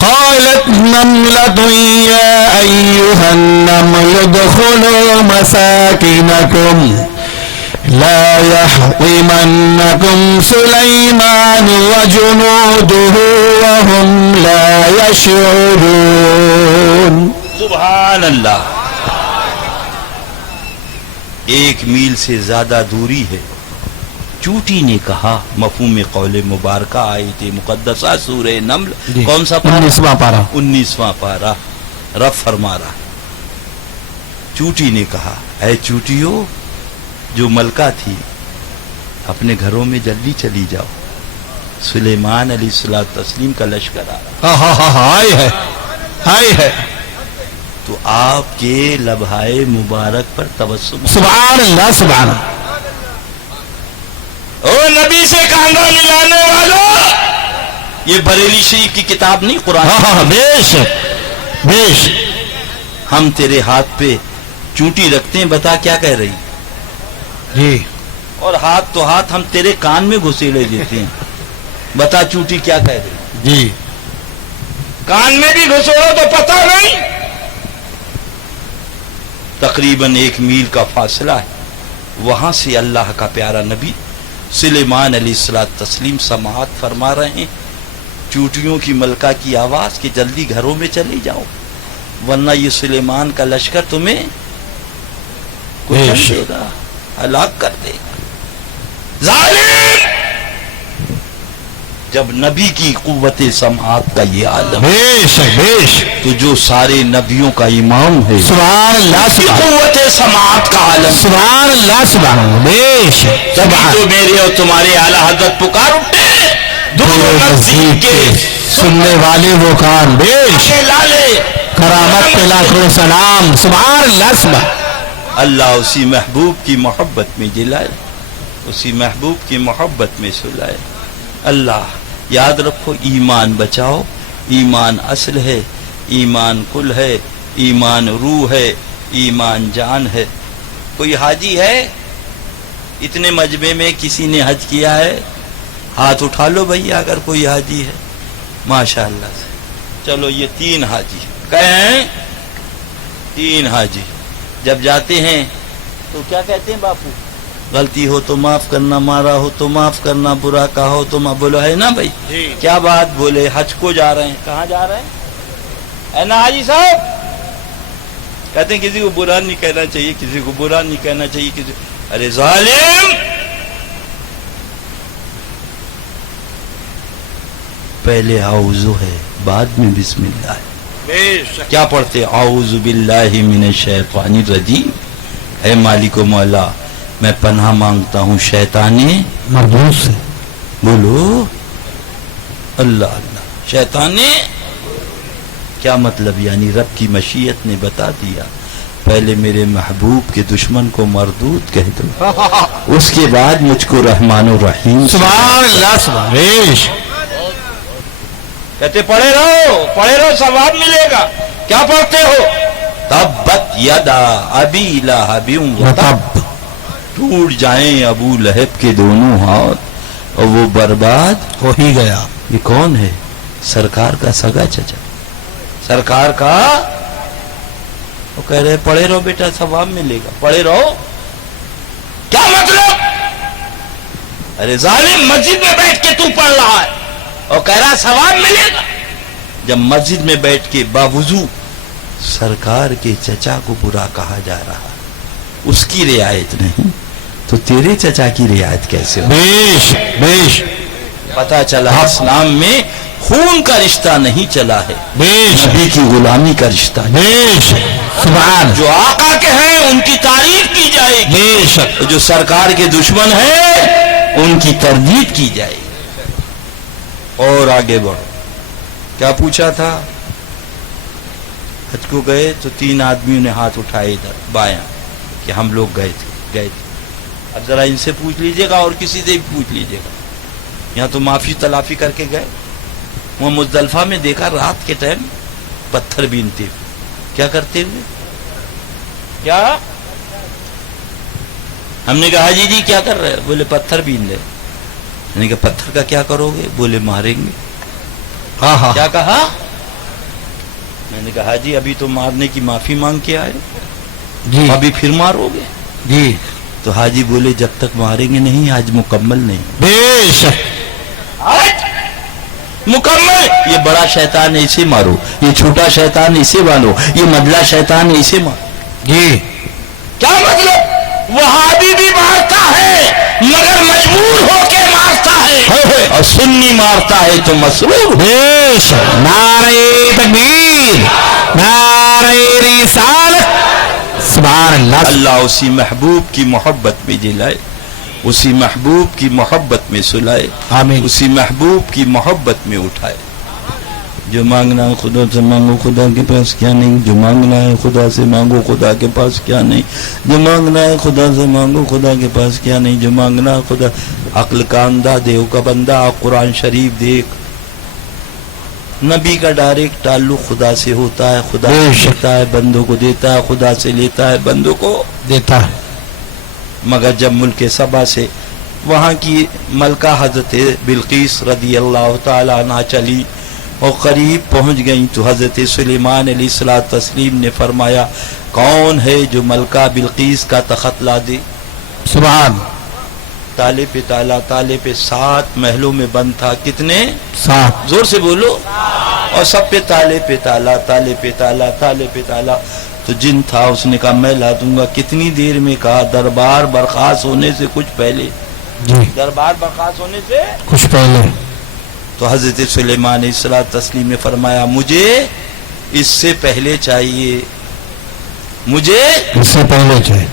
قالت نملة يا أيها النمل ادخلوا مساكنكم لا يحطمنكم سليمان وجنوده وهم لا يشعرون. سبحان اللہ. ایک میل سے زیادہ دوری ہے. چوٹی نے کہا، مفہوم قول مبارکہ، آیت مقدسہ سورہ نمل. کون سا پارہ؟ 19واں پارہ. 19واں پارہ. رب فرما رہا. چوٹی نے کہا، اے چوٹیو جو ملکہ تھی، اپنے گھروں میں جلدی چلی جاؤ، سلیمان علیہ الصلوۃ والتسلیم کا لشکر آ رہا. آئی ہے. تو آپ کے لبہائے مبارک پر تبسم. سبحان اللہ. سبحان اللہ. او نبی سے کاندھا ملانے والوں، یہ بریلی شریف کی کتاب نہیں، قرآن. بیش بیش. ہم تیرے ہاتھ پہ چونٹی رکھتے ہیں، بتا کیا کہہ رہی؟ جی. اور ہاتھ تو ہاتھ ہم تیرے کان میں گھسیڑے دیتے ہیں، بتا چونٹی کیا کہہ رہی؟ جی. کان میں بھی گھسوڑو تو پتہ نہیں. تقریباً 1 میل کا فاصلہ ہے. وہاں سے اللہ کا پیارا نبی سلیمان علیہ الصلوۃ والتسلیم سماعت فرما رہے ہیں چوٹیوں کی ملکہ کی آواز کہ جلدی گھروں میں چلی جاؤ. ورنہ یہ سلیمان کا لشکر تمہیں کچل دے گا، ہلاک کر دے گا۔ ظالم! جب نبی کی قوت سماعت کا یہ عالم، بیش بیش، تو جو سارے نبیوں کا امام ہے، سبحان اللہ، کی قوت سماعت کا عالم، سبحان اللہ، سبحان اللہ، بیش، تبھی تو میرے اور تمہارے اعلیٰ حضرت پکار اٹھے دور نزدیک کے سننے والے وہ کان، بیش، کے لالے، کرامت پہ لاکھوں سلام، سبحان اللہ، سبحان اللہ اسی محبوب کی محبت میں جلائے، اسی محبوب کی محبت میں سلائے۔ اللہ یاد رکھو، ایمان بچاؤ، ایمان اصل ہے، ایمان کل ہے، ایمان روح ہے، ایمان جان ہے۔ کوئی حاجی ہے اتنے مجمع میں کسی نے حج کیا ہے؟ ہاتھ اٹھا لو بھئی اگر کوئی حاجی ہے، ماشاءاللہ سے۔ چلو یہ 3 حاجی کہیں، 3 حاجی جب جاتے ہیں تو کیا کہتے ہیں باپو؟ غلطی ہو تو معاف کرنا، مارا ہو تو معاف کرنا، برا کہا ہو تو معاف، بولو ہے نا بھائی؟ کیا بات بولے؟ حج کو جا رہے ہیں، کہاں جا رہے ہیں؟ ہے نا حاجی صاحب؟ کہتے ہیں کسی کو برا نہیں کہنا چاہیے، کسی کو برا نہیں کہنا چاہیے، کسی، ارے ظالم! پہلے اعوذ ہے، بعد میں بسم اللہ ہے۔ کیا پڑھتے؟ اعوذ باللہ من الشیطان الرجیم، اے مالک و مولا میں پناہ مانگتا ہوں شیطان مردود سے، بولو اللہ اللہ، شیطان، کیا مطلب؟ یعنی رب کی مشیت نے بتا دیا پہلے میرے محبوب کے دشمن کو مردود کہہ دو، اس کے بعد مجھ کو رحمان الرحیم، سبحان اللہ، سبحان بیش، کہتے پڑھے رہو ثواب ملے گا۔ کیا پڑھتے ہو؟ تبت یدا ابی لہب وتب، ٹوٹ جائیں ابو لہب کے دونوں ہاتھ اور وہ برباد ہو ہی گیا۔ یہ کون ہے؟ سرکار کا سگا چچا، سرکار کا۔ وہ کہہ رہے پڑھے رہو بیٹا ثواب ملے گا، پڑھے رہو۔ کیا مطلب؟ ارے ظالم، مسجد میں بیٹھ کے تو پڑھ رہا ہے اور کہہ رہا ثواب ملے گا۔ جب مسجد میں بیٹھ کے باوضو سرکار کے چچا کو برا کہا جا رہا، اس کی رعایت نہیں تو تیرے چچا کی رعایت کیسے ہو؟ بیش بیش، پتہ چلا اسلام میں خون کا رشتہ نہیں چلا ہے، بیش نبی کی غلامی کا رشتہ ہے۔ بیش، سبحان، جو آقا کے ہیں ان کی تعریف کی جائے گی، بیش، جو سرکار کے دشمن ہیں ان کی تردید کی جائے گی۔ اور آگے بڑھو، کیا پوچھا تھا؟ حج کو گئے تو 3 آدمیوں نے ہاتھ اٹھائے ادھر بایاں کہ ہم لوگ گئے تھے۔ اب ذرا ان سے پوچھ لیجئے گا اور کسی سے بھی پوچھ لیجئے گا، یہاں تو معافی تلافی کر کے گئے، وہاں مزدلفہ میں دیکھا رات کے ٹائم پتھر بینتے ہوئے، کیا کرتے ہوئے؟ کیا؟ ہم نے کہا جی کیا کر رہے؟ بولے پتھر بین رہے۔ میں نے کہا پتھر کا کیا کرو گے؟ بولے ماریں گے۔ ہاں ہاں، کیا کہا؟ میں نے کہا جی ابھی تو مارنے کی معافی مانگ کے آئے، جی ابھی پھر مارو گے؟ جی، تو حاجی بولے جب تک ماریں گے نہیں آج مکمل نہیں، بیش، آج مکمل۔ یہ بڑا شیطان ہے اسے مارو، یہ چھوٹا شیطان ہے اسے مارو، یہ مدلا شیطان ہے اسے مارو۔ جی، کیا مطلب؟ وہابی بھی مارتا ہے مگر مجبور ہو کے مارتا ہے، اور سنی مارتا ہے تو مسرور۔ بیش، نعرہ تکبیر، نعرہ رسالت، سبحان اللہ، اللہ اسی محبوب کی محبت میں جلائے، اسی محبوب کی محبت میں سلائے، آمین، اسی محبوب کی محبت میں اٹھائے۔ جو مانگنا ہے خدا سے مانگو، خدا کے پاس کیا نہیں، جو مانگنا ہے خدا سے مانگو، خدا کے پاس کیا نہیں، جو مانگنا ہے خدا سے مانگو، خدا کے پاس کیا نہیں، جو مانگنا ہے خدا۔ عقل کا اندھا دیو کا بندہ، قرآن شریف دیکھ، نبی کا ڈائریکٹ تعلق خدا سے ہوتا ہے، خدا سے دیتا ہے بندوں کو، دیتا ہے خدا سے، لیتا ہے بندوں کو دیتا ہے۔ مگر جب ملک سبا سے وہاں کی ملکہ حضرت بلقیس رضی اللہ تعالی عنہ چلی اور قریب پہنچ گئیں تو حضرت سلیمان علیہ الصلوۃ والتسلیم نے فرمایا کون ہے جو ملکہ بلقیس کا تخت لا دے؟ سبحان، تالے پہ تالا، تالے پہ 7 محلوں میں بند تھا، کتنے؟ 7، زور سے بولو، اور سب پہ تالے پہ تالا، تالے پہ تالا، تالے پہ تالا. تو جن تھا اس نے کہا میں لا دوں گا. کتنی دیر میں؟ کہا دربار برخاست ہونے سے کچھ پہلے. جی دربار برخاست ہونے سے کچھ پہلے. تو حضرت سلیمان علیہ الصلوۃ والتسلیم نے فرمایا مجھے اس سے پہلے چاہیے، مجھے اس سے پہلے چاہیے.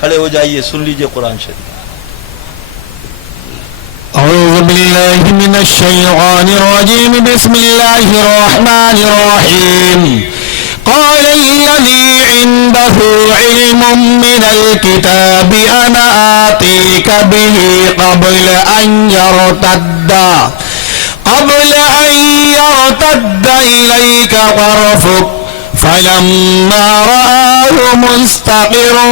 کھڑے ہو جائیے، سن لیجئے قرآن شریف. اعوذ باللہ من الشیطان الرجیم، بسم اللہ الرحمن الرحیم. قال الذي عنده علم من الكتاب انا آتيك به قبل ان يرتد اليك طرفك فلما رآه مستقرا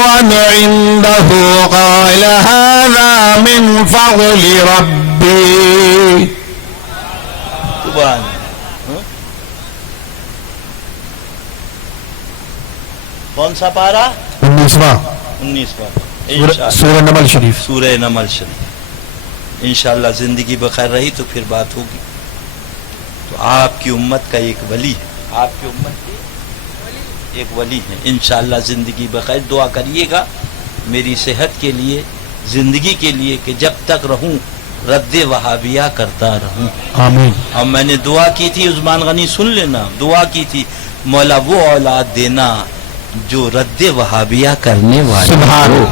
عنده قال هذا من فضل ربي. سبحان. کون سا پارا؟ 19واں 19واں سورہ نمل شریف. سورہ نمل شریف. انشاءاللہ زندگی بخیر رہی تو پھر بات ہوگی. تو آپ کی امت کا ایک ولی ہے، آپ کی امت کی ایک ولی ہے. انشاءاللہ زندگی بخیر. دعا کریے گا میری صحت کے لیے، زندگی کے لیے، کہ جب تک رہوں رد وہابیہ کرتا رہوں. آمین. اور میں نے دعا کی تھی، عثمان غنی سن لینا، دعا کی تھی مولا وہ اولاد دینا جو رد وہابیہ کرنے والے سبحان.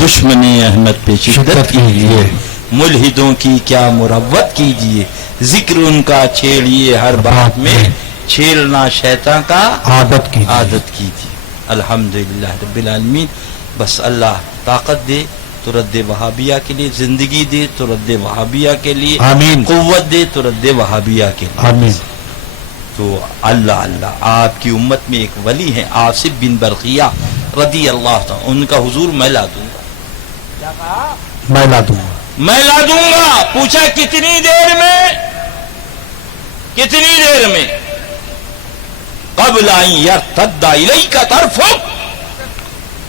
دشمنی احمد پہ شدت کیجیے، ملحدوں کی کیا مروت کیجیے، ذکر ان کا چھیڑیے ہر بات میں، چھیڑنا شیطان کا عادت کی عادت کیجیے. الحمدللہ رب العالمین. بس اللہ طاقت دے تو رد وہابیہ کے لیے، زندگی دے تو رد وہابیہ کے لیے، آمین. قوت دے تو رد وہابیہ کے لیے. آمین. تو اللہ آپ کی امت میں ایک ولی ہیں آصف بن برقیہ رضی اللہ تعالیٰ، ان کا حضور میں لا دوں گا. کیا کہا؟ میں لا دوں گا. میں لا دوں گا. پوچھا کتنی دیر میں؟ کتنی دیر میں؟ قبل ان یرتد الیک طرفک،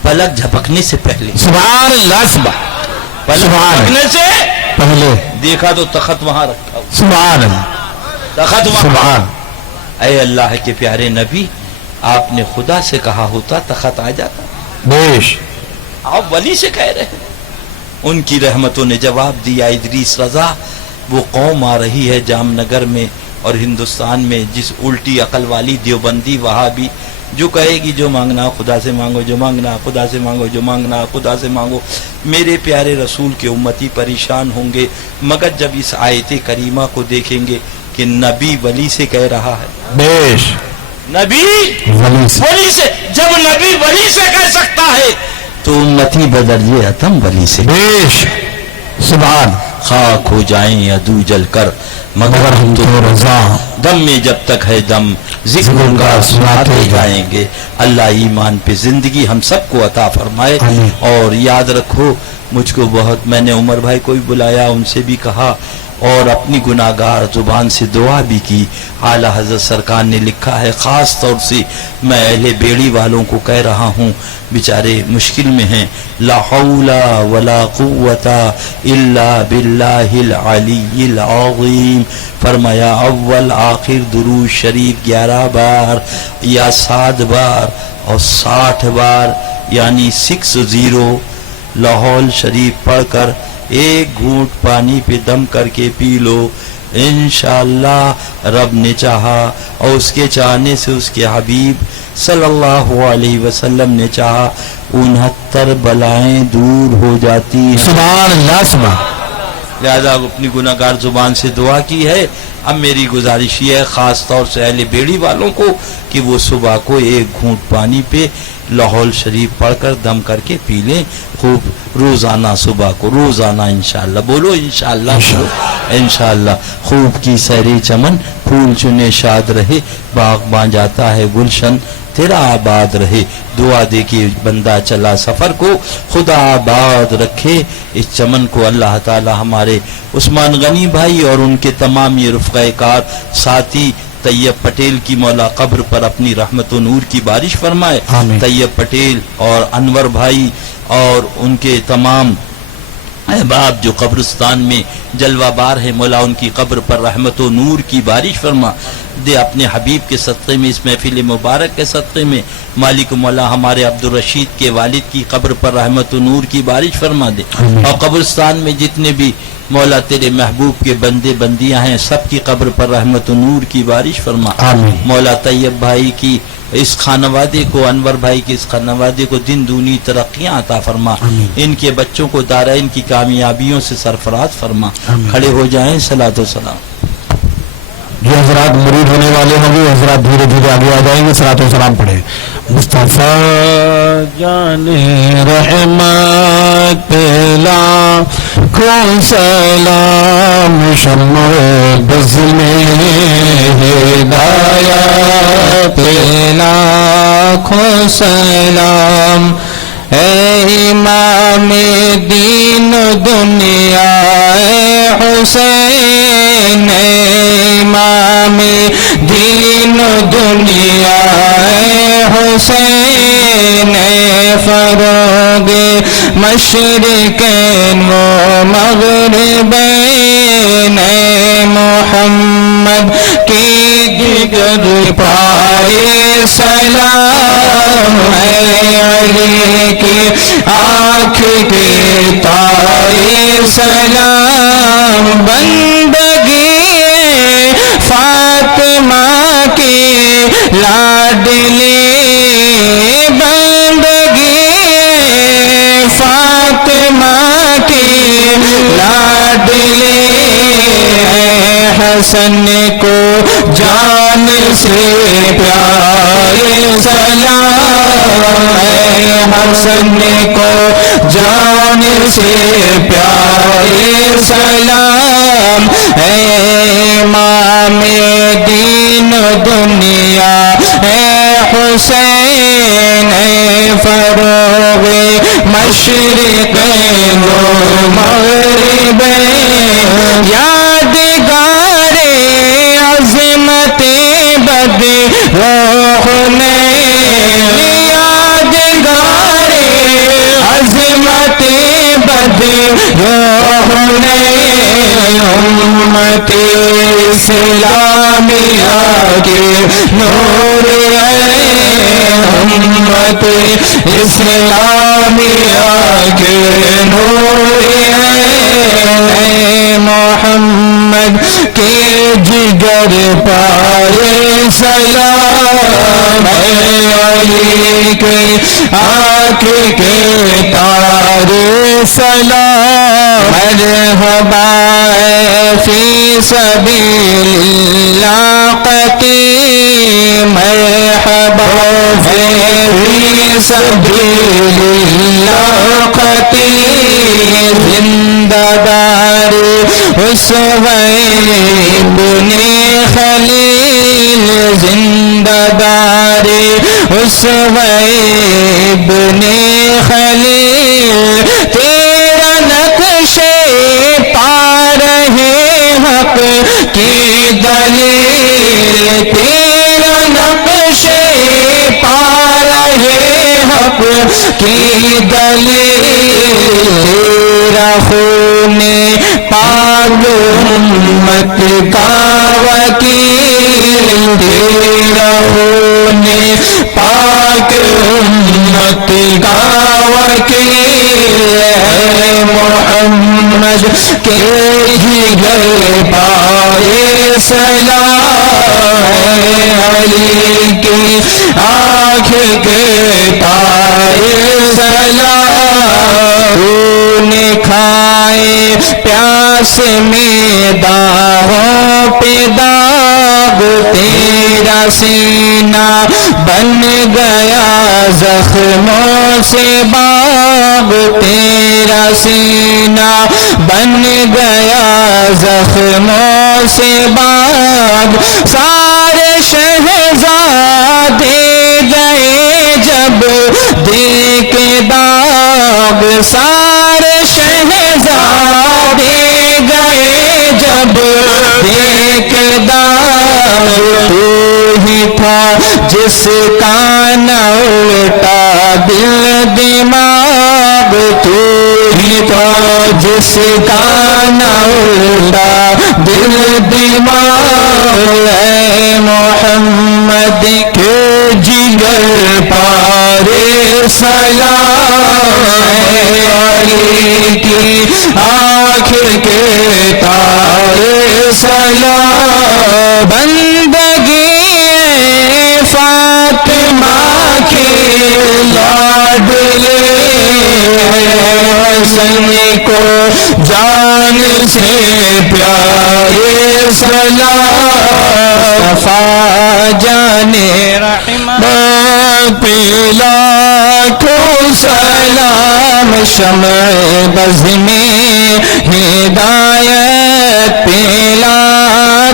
پلک جھپکنے سے پہلے. سبحان اللہ. سبحان. پلک سبحان. جھپکنے سے پہلے. دیکھا تو تخت وہاں رکھا ہوا، سبحان اللہ. تخت وہاں. سبحان. اے اللہ کے پیارے نبی، آپ نے خدا سے کہا ہوتا تخت آ جاتا. بیش. آپ ولی سے کہہ رہے ہیں. ان کی رحمتوں نے جواب دیا ادریس رضا، وہ قوم آ رہی ہے جام نگر میں اور ہندوستان میں جس الٹی عقل والی دیوبندی وہابی جو کہے گی جو مانگنا خدا سے مانگو، جو مانگنا خدا سے مانگو، جو مانگنا خدا سے مانگو. میرے پیارے رسول کے امتی پریشان ہوں گے مگر جب اس آیت کریمہ کو دیکھیں گے کہ نبی ولی سے کہہ رہا ہے. بیش. نبی ولی سے. ولی سے. جب نبی ولی سے کہہ سکتا ہے تو امتی بدرجے اتم ولی سے. بیش. سبحان. خاک ہو جائیں یا دو جل کر مگر ہم تو رضا، دم میں جب تک ہے دم ذکر کا سناتے جائیں گے. اللہ ایمان پہ زندگی ہم سب کو عطا فرمائے. آمین. اور یاد رکھو مجھ کو بہت، میں نے عمر بھائی کو بھی بلایا، ان سے بھی کہا اور اپنی گناہگار زبان سے دعا بھی کی. اعلیٰ حضرت سرکار نے لکھا ہے خاص طور سے میں اہل بیڑی والوں کو کہہ رہا ہوں، بیچارے مشکل میں ہیں. لا حول ولا قوت الا باللہ العلی العظیم. فرمایا اول آخر درود شریف 11 بار یا 7 بار اور 60 بار یعنی 60 لاہور شریف پڑھ کر ایک گھونٹ پانی پہ دم کر کے پی لو. انشاءاللہ رب نے چاہا اور اس کے چاہنے سے اس کے حبیب صلی اللہ علیہ وسلم نے چاہا 69 بلائیں دور ہو جاتی ہیں. سبحان اللہ. سبحان. لہذا اپنی گناہگار زبان سے دعا کی ہے. اب میری گزارش یہ ہے خاص طور سے اہل بیڑی والوں کو کہ وہ صبح کو ایک گھونٹ پانی پہ لاہور شریف پڑھ کر دم کر کے پی لیں خوب روزانہ، صبح کو روزانہ. انشاءاللہ بولو انشاءاللہ. انشاءاللہ خوب کی سیری چمن پھول چنے شاد رہے، باغ جاتا ہے گلشن تیرا آباد رہے. دعا دے کے بندہ چلا سفر کو خدا آباد رکھے. اس چمن کو اللہ تعالی ہمارے عثمان غنی بھائی اور ان کے تمام یہ رفقۂ کار ساتھی طیب پٹیل کی مولا قبر پر اپنی رحمت و نور کی بارش فرمائے. آمین. طیب پٹیل اور انور بھائی اور ان کے تمام اے باپ جو قبرستان میں جلوہ بار ہے، مولا ان کی قبر پر رحمت و نور کی بارش فرما دے، اپنے حبیب کے صدقے میں، اس محفل مبارک کے صدقے میں مالک مولا ہمارے عبدالرشید کے والد کی قبر پر رحمت و نور کی بارش فرما دے، اور قبرستان میں جتنے بھی مولا تیرے محبوب کے بندے بندیاں ہیں سب کی قبر پر رحمت و نور کی بارش فرما۔ مولا طیب بھائی کی اس خانوادے کو، انور بھائی کی اس خانوادے کو دن دونی ترقیاں عطا فرما، ان کے بچوں کو دارین کی کامیابیوں سے سرفراز فرما۔ کھڑے ہو جائیں، صلاۃ و سلام۔ جو حضرات مرید ہونے والے ہوں گے حضرات دھیرے دھیرے آگے آ جائیں گے، صلاۃ و سلام پڑھیں۔ مصطفیٰ جان رحمت لاکھوں سلام، شمع بز میں ہدایت لاکھوں سلام، اے امام دین دنیا اے حسین، اے امام دین دنیا اے حسین، اے فروغ مشرقین و مغربین، اے محمد کی جگر پائے سلام، اے علی کی آنکھ کے تائے سلام، بندگی فاطمہ کی لاڈلی، بندگی فاطمہ کی لاڈلی، اے حسن کو جان سے پیارے سلام، اے حسن کو جان سے پیارے سلام، اے امام دین دنیا اے حسین، اے فروغ مشرقین و مغربین، یادگار عظمت بدروح نے، یادگار عظمت بدروح نے، امت اسلامیہ کے نور ہے، امت اسلامیہ کے نور ہے، محمد کے جگر پائے سلام، علی کے آنکھ کے تارے سلام، مرحبا فی سبیل اللہ قتی، مرحبا فی سبیل اللہ قتی، زندہ دار اسوہ ابن خلیل، زندہ دار اسوہ ابن خلیل، تیرا نقش پا رہے حق کی دلیل، تیرا نقش پا رہے حق کی دلیل، تیرا خون پاک امت کا وکیل، تیرا خون پاک امت کا وکیل، اے محمد کے جگر پائے سلام، اے علی کی آنکھ کے تائے سلام، تو نے کھائے پیاس میں داغوں پہ داغ، تیرا سینہ بن گیا زخموں سے باغ، تیرا سینہ بن گیا زخموں سے باغ، سارے شہزادے گئے جب دیکھے داغ، سارے شہزادے گئے جب دیکھے داغ، تو ہی تھا جس کا نہ الٹا دل دماغ، تو تو جس کا نہ الٹا دل دماغ ہے محمد کے جگر پارے سلام علی کی آخر کے تارے سلام بندگی فاطمہ کی لاڈلے حسن کو جان سے پیارے سلام صفا جانے رحمہ پیلا کو سلام شمع بز میں ہدایت پیلا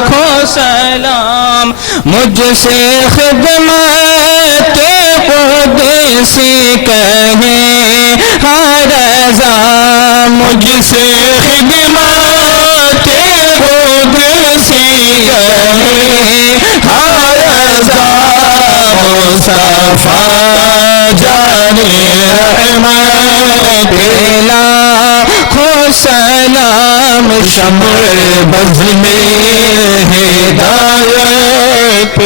کو سلام مجھ سے خدمت کے قدسی کہیں ہر رضا مجھ سے خدمت کے قدسی کہیں ہر رضا مصطفیٰ جانے رحمت پیلا کو سلام شمع بز میں ہدایت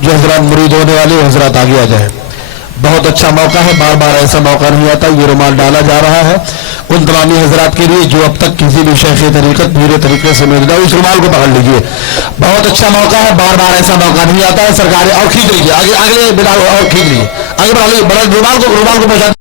جو حضرات مرید ہونے والے حضرات آگے آ جائیں بہت اچھا موقع ہے بار بار ایسا موقع نہیں آتا یہ رومال ڈالا جا رہا ہے ان تمامی حضرات کے لیے جو اب تک کسی بھی شیخ طریقت میرے طریقے سے مل جائے اس رومال کو پکڑ لیجئے بہت اچھا موقع ہے بار بار ایسا موقع نہیں آتا ہے سرکار اور کھینچ لیجیے آگے بڑھا اور کھینچ لیجیے آگے بڑھا لیجیے رومال کو پہنچا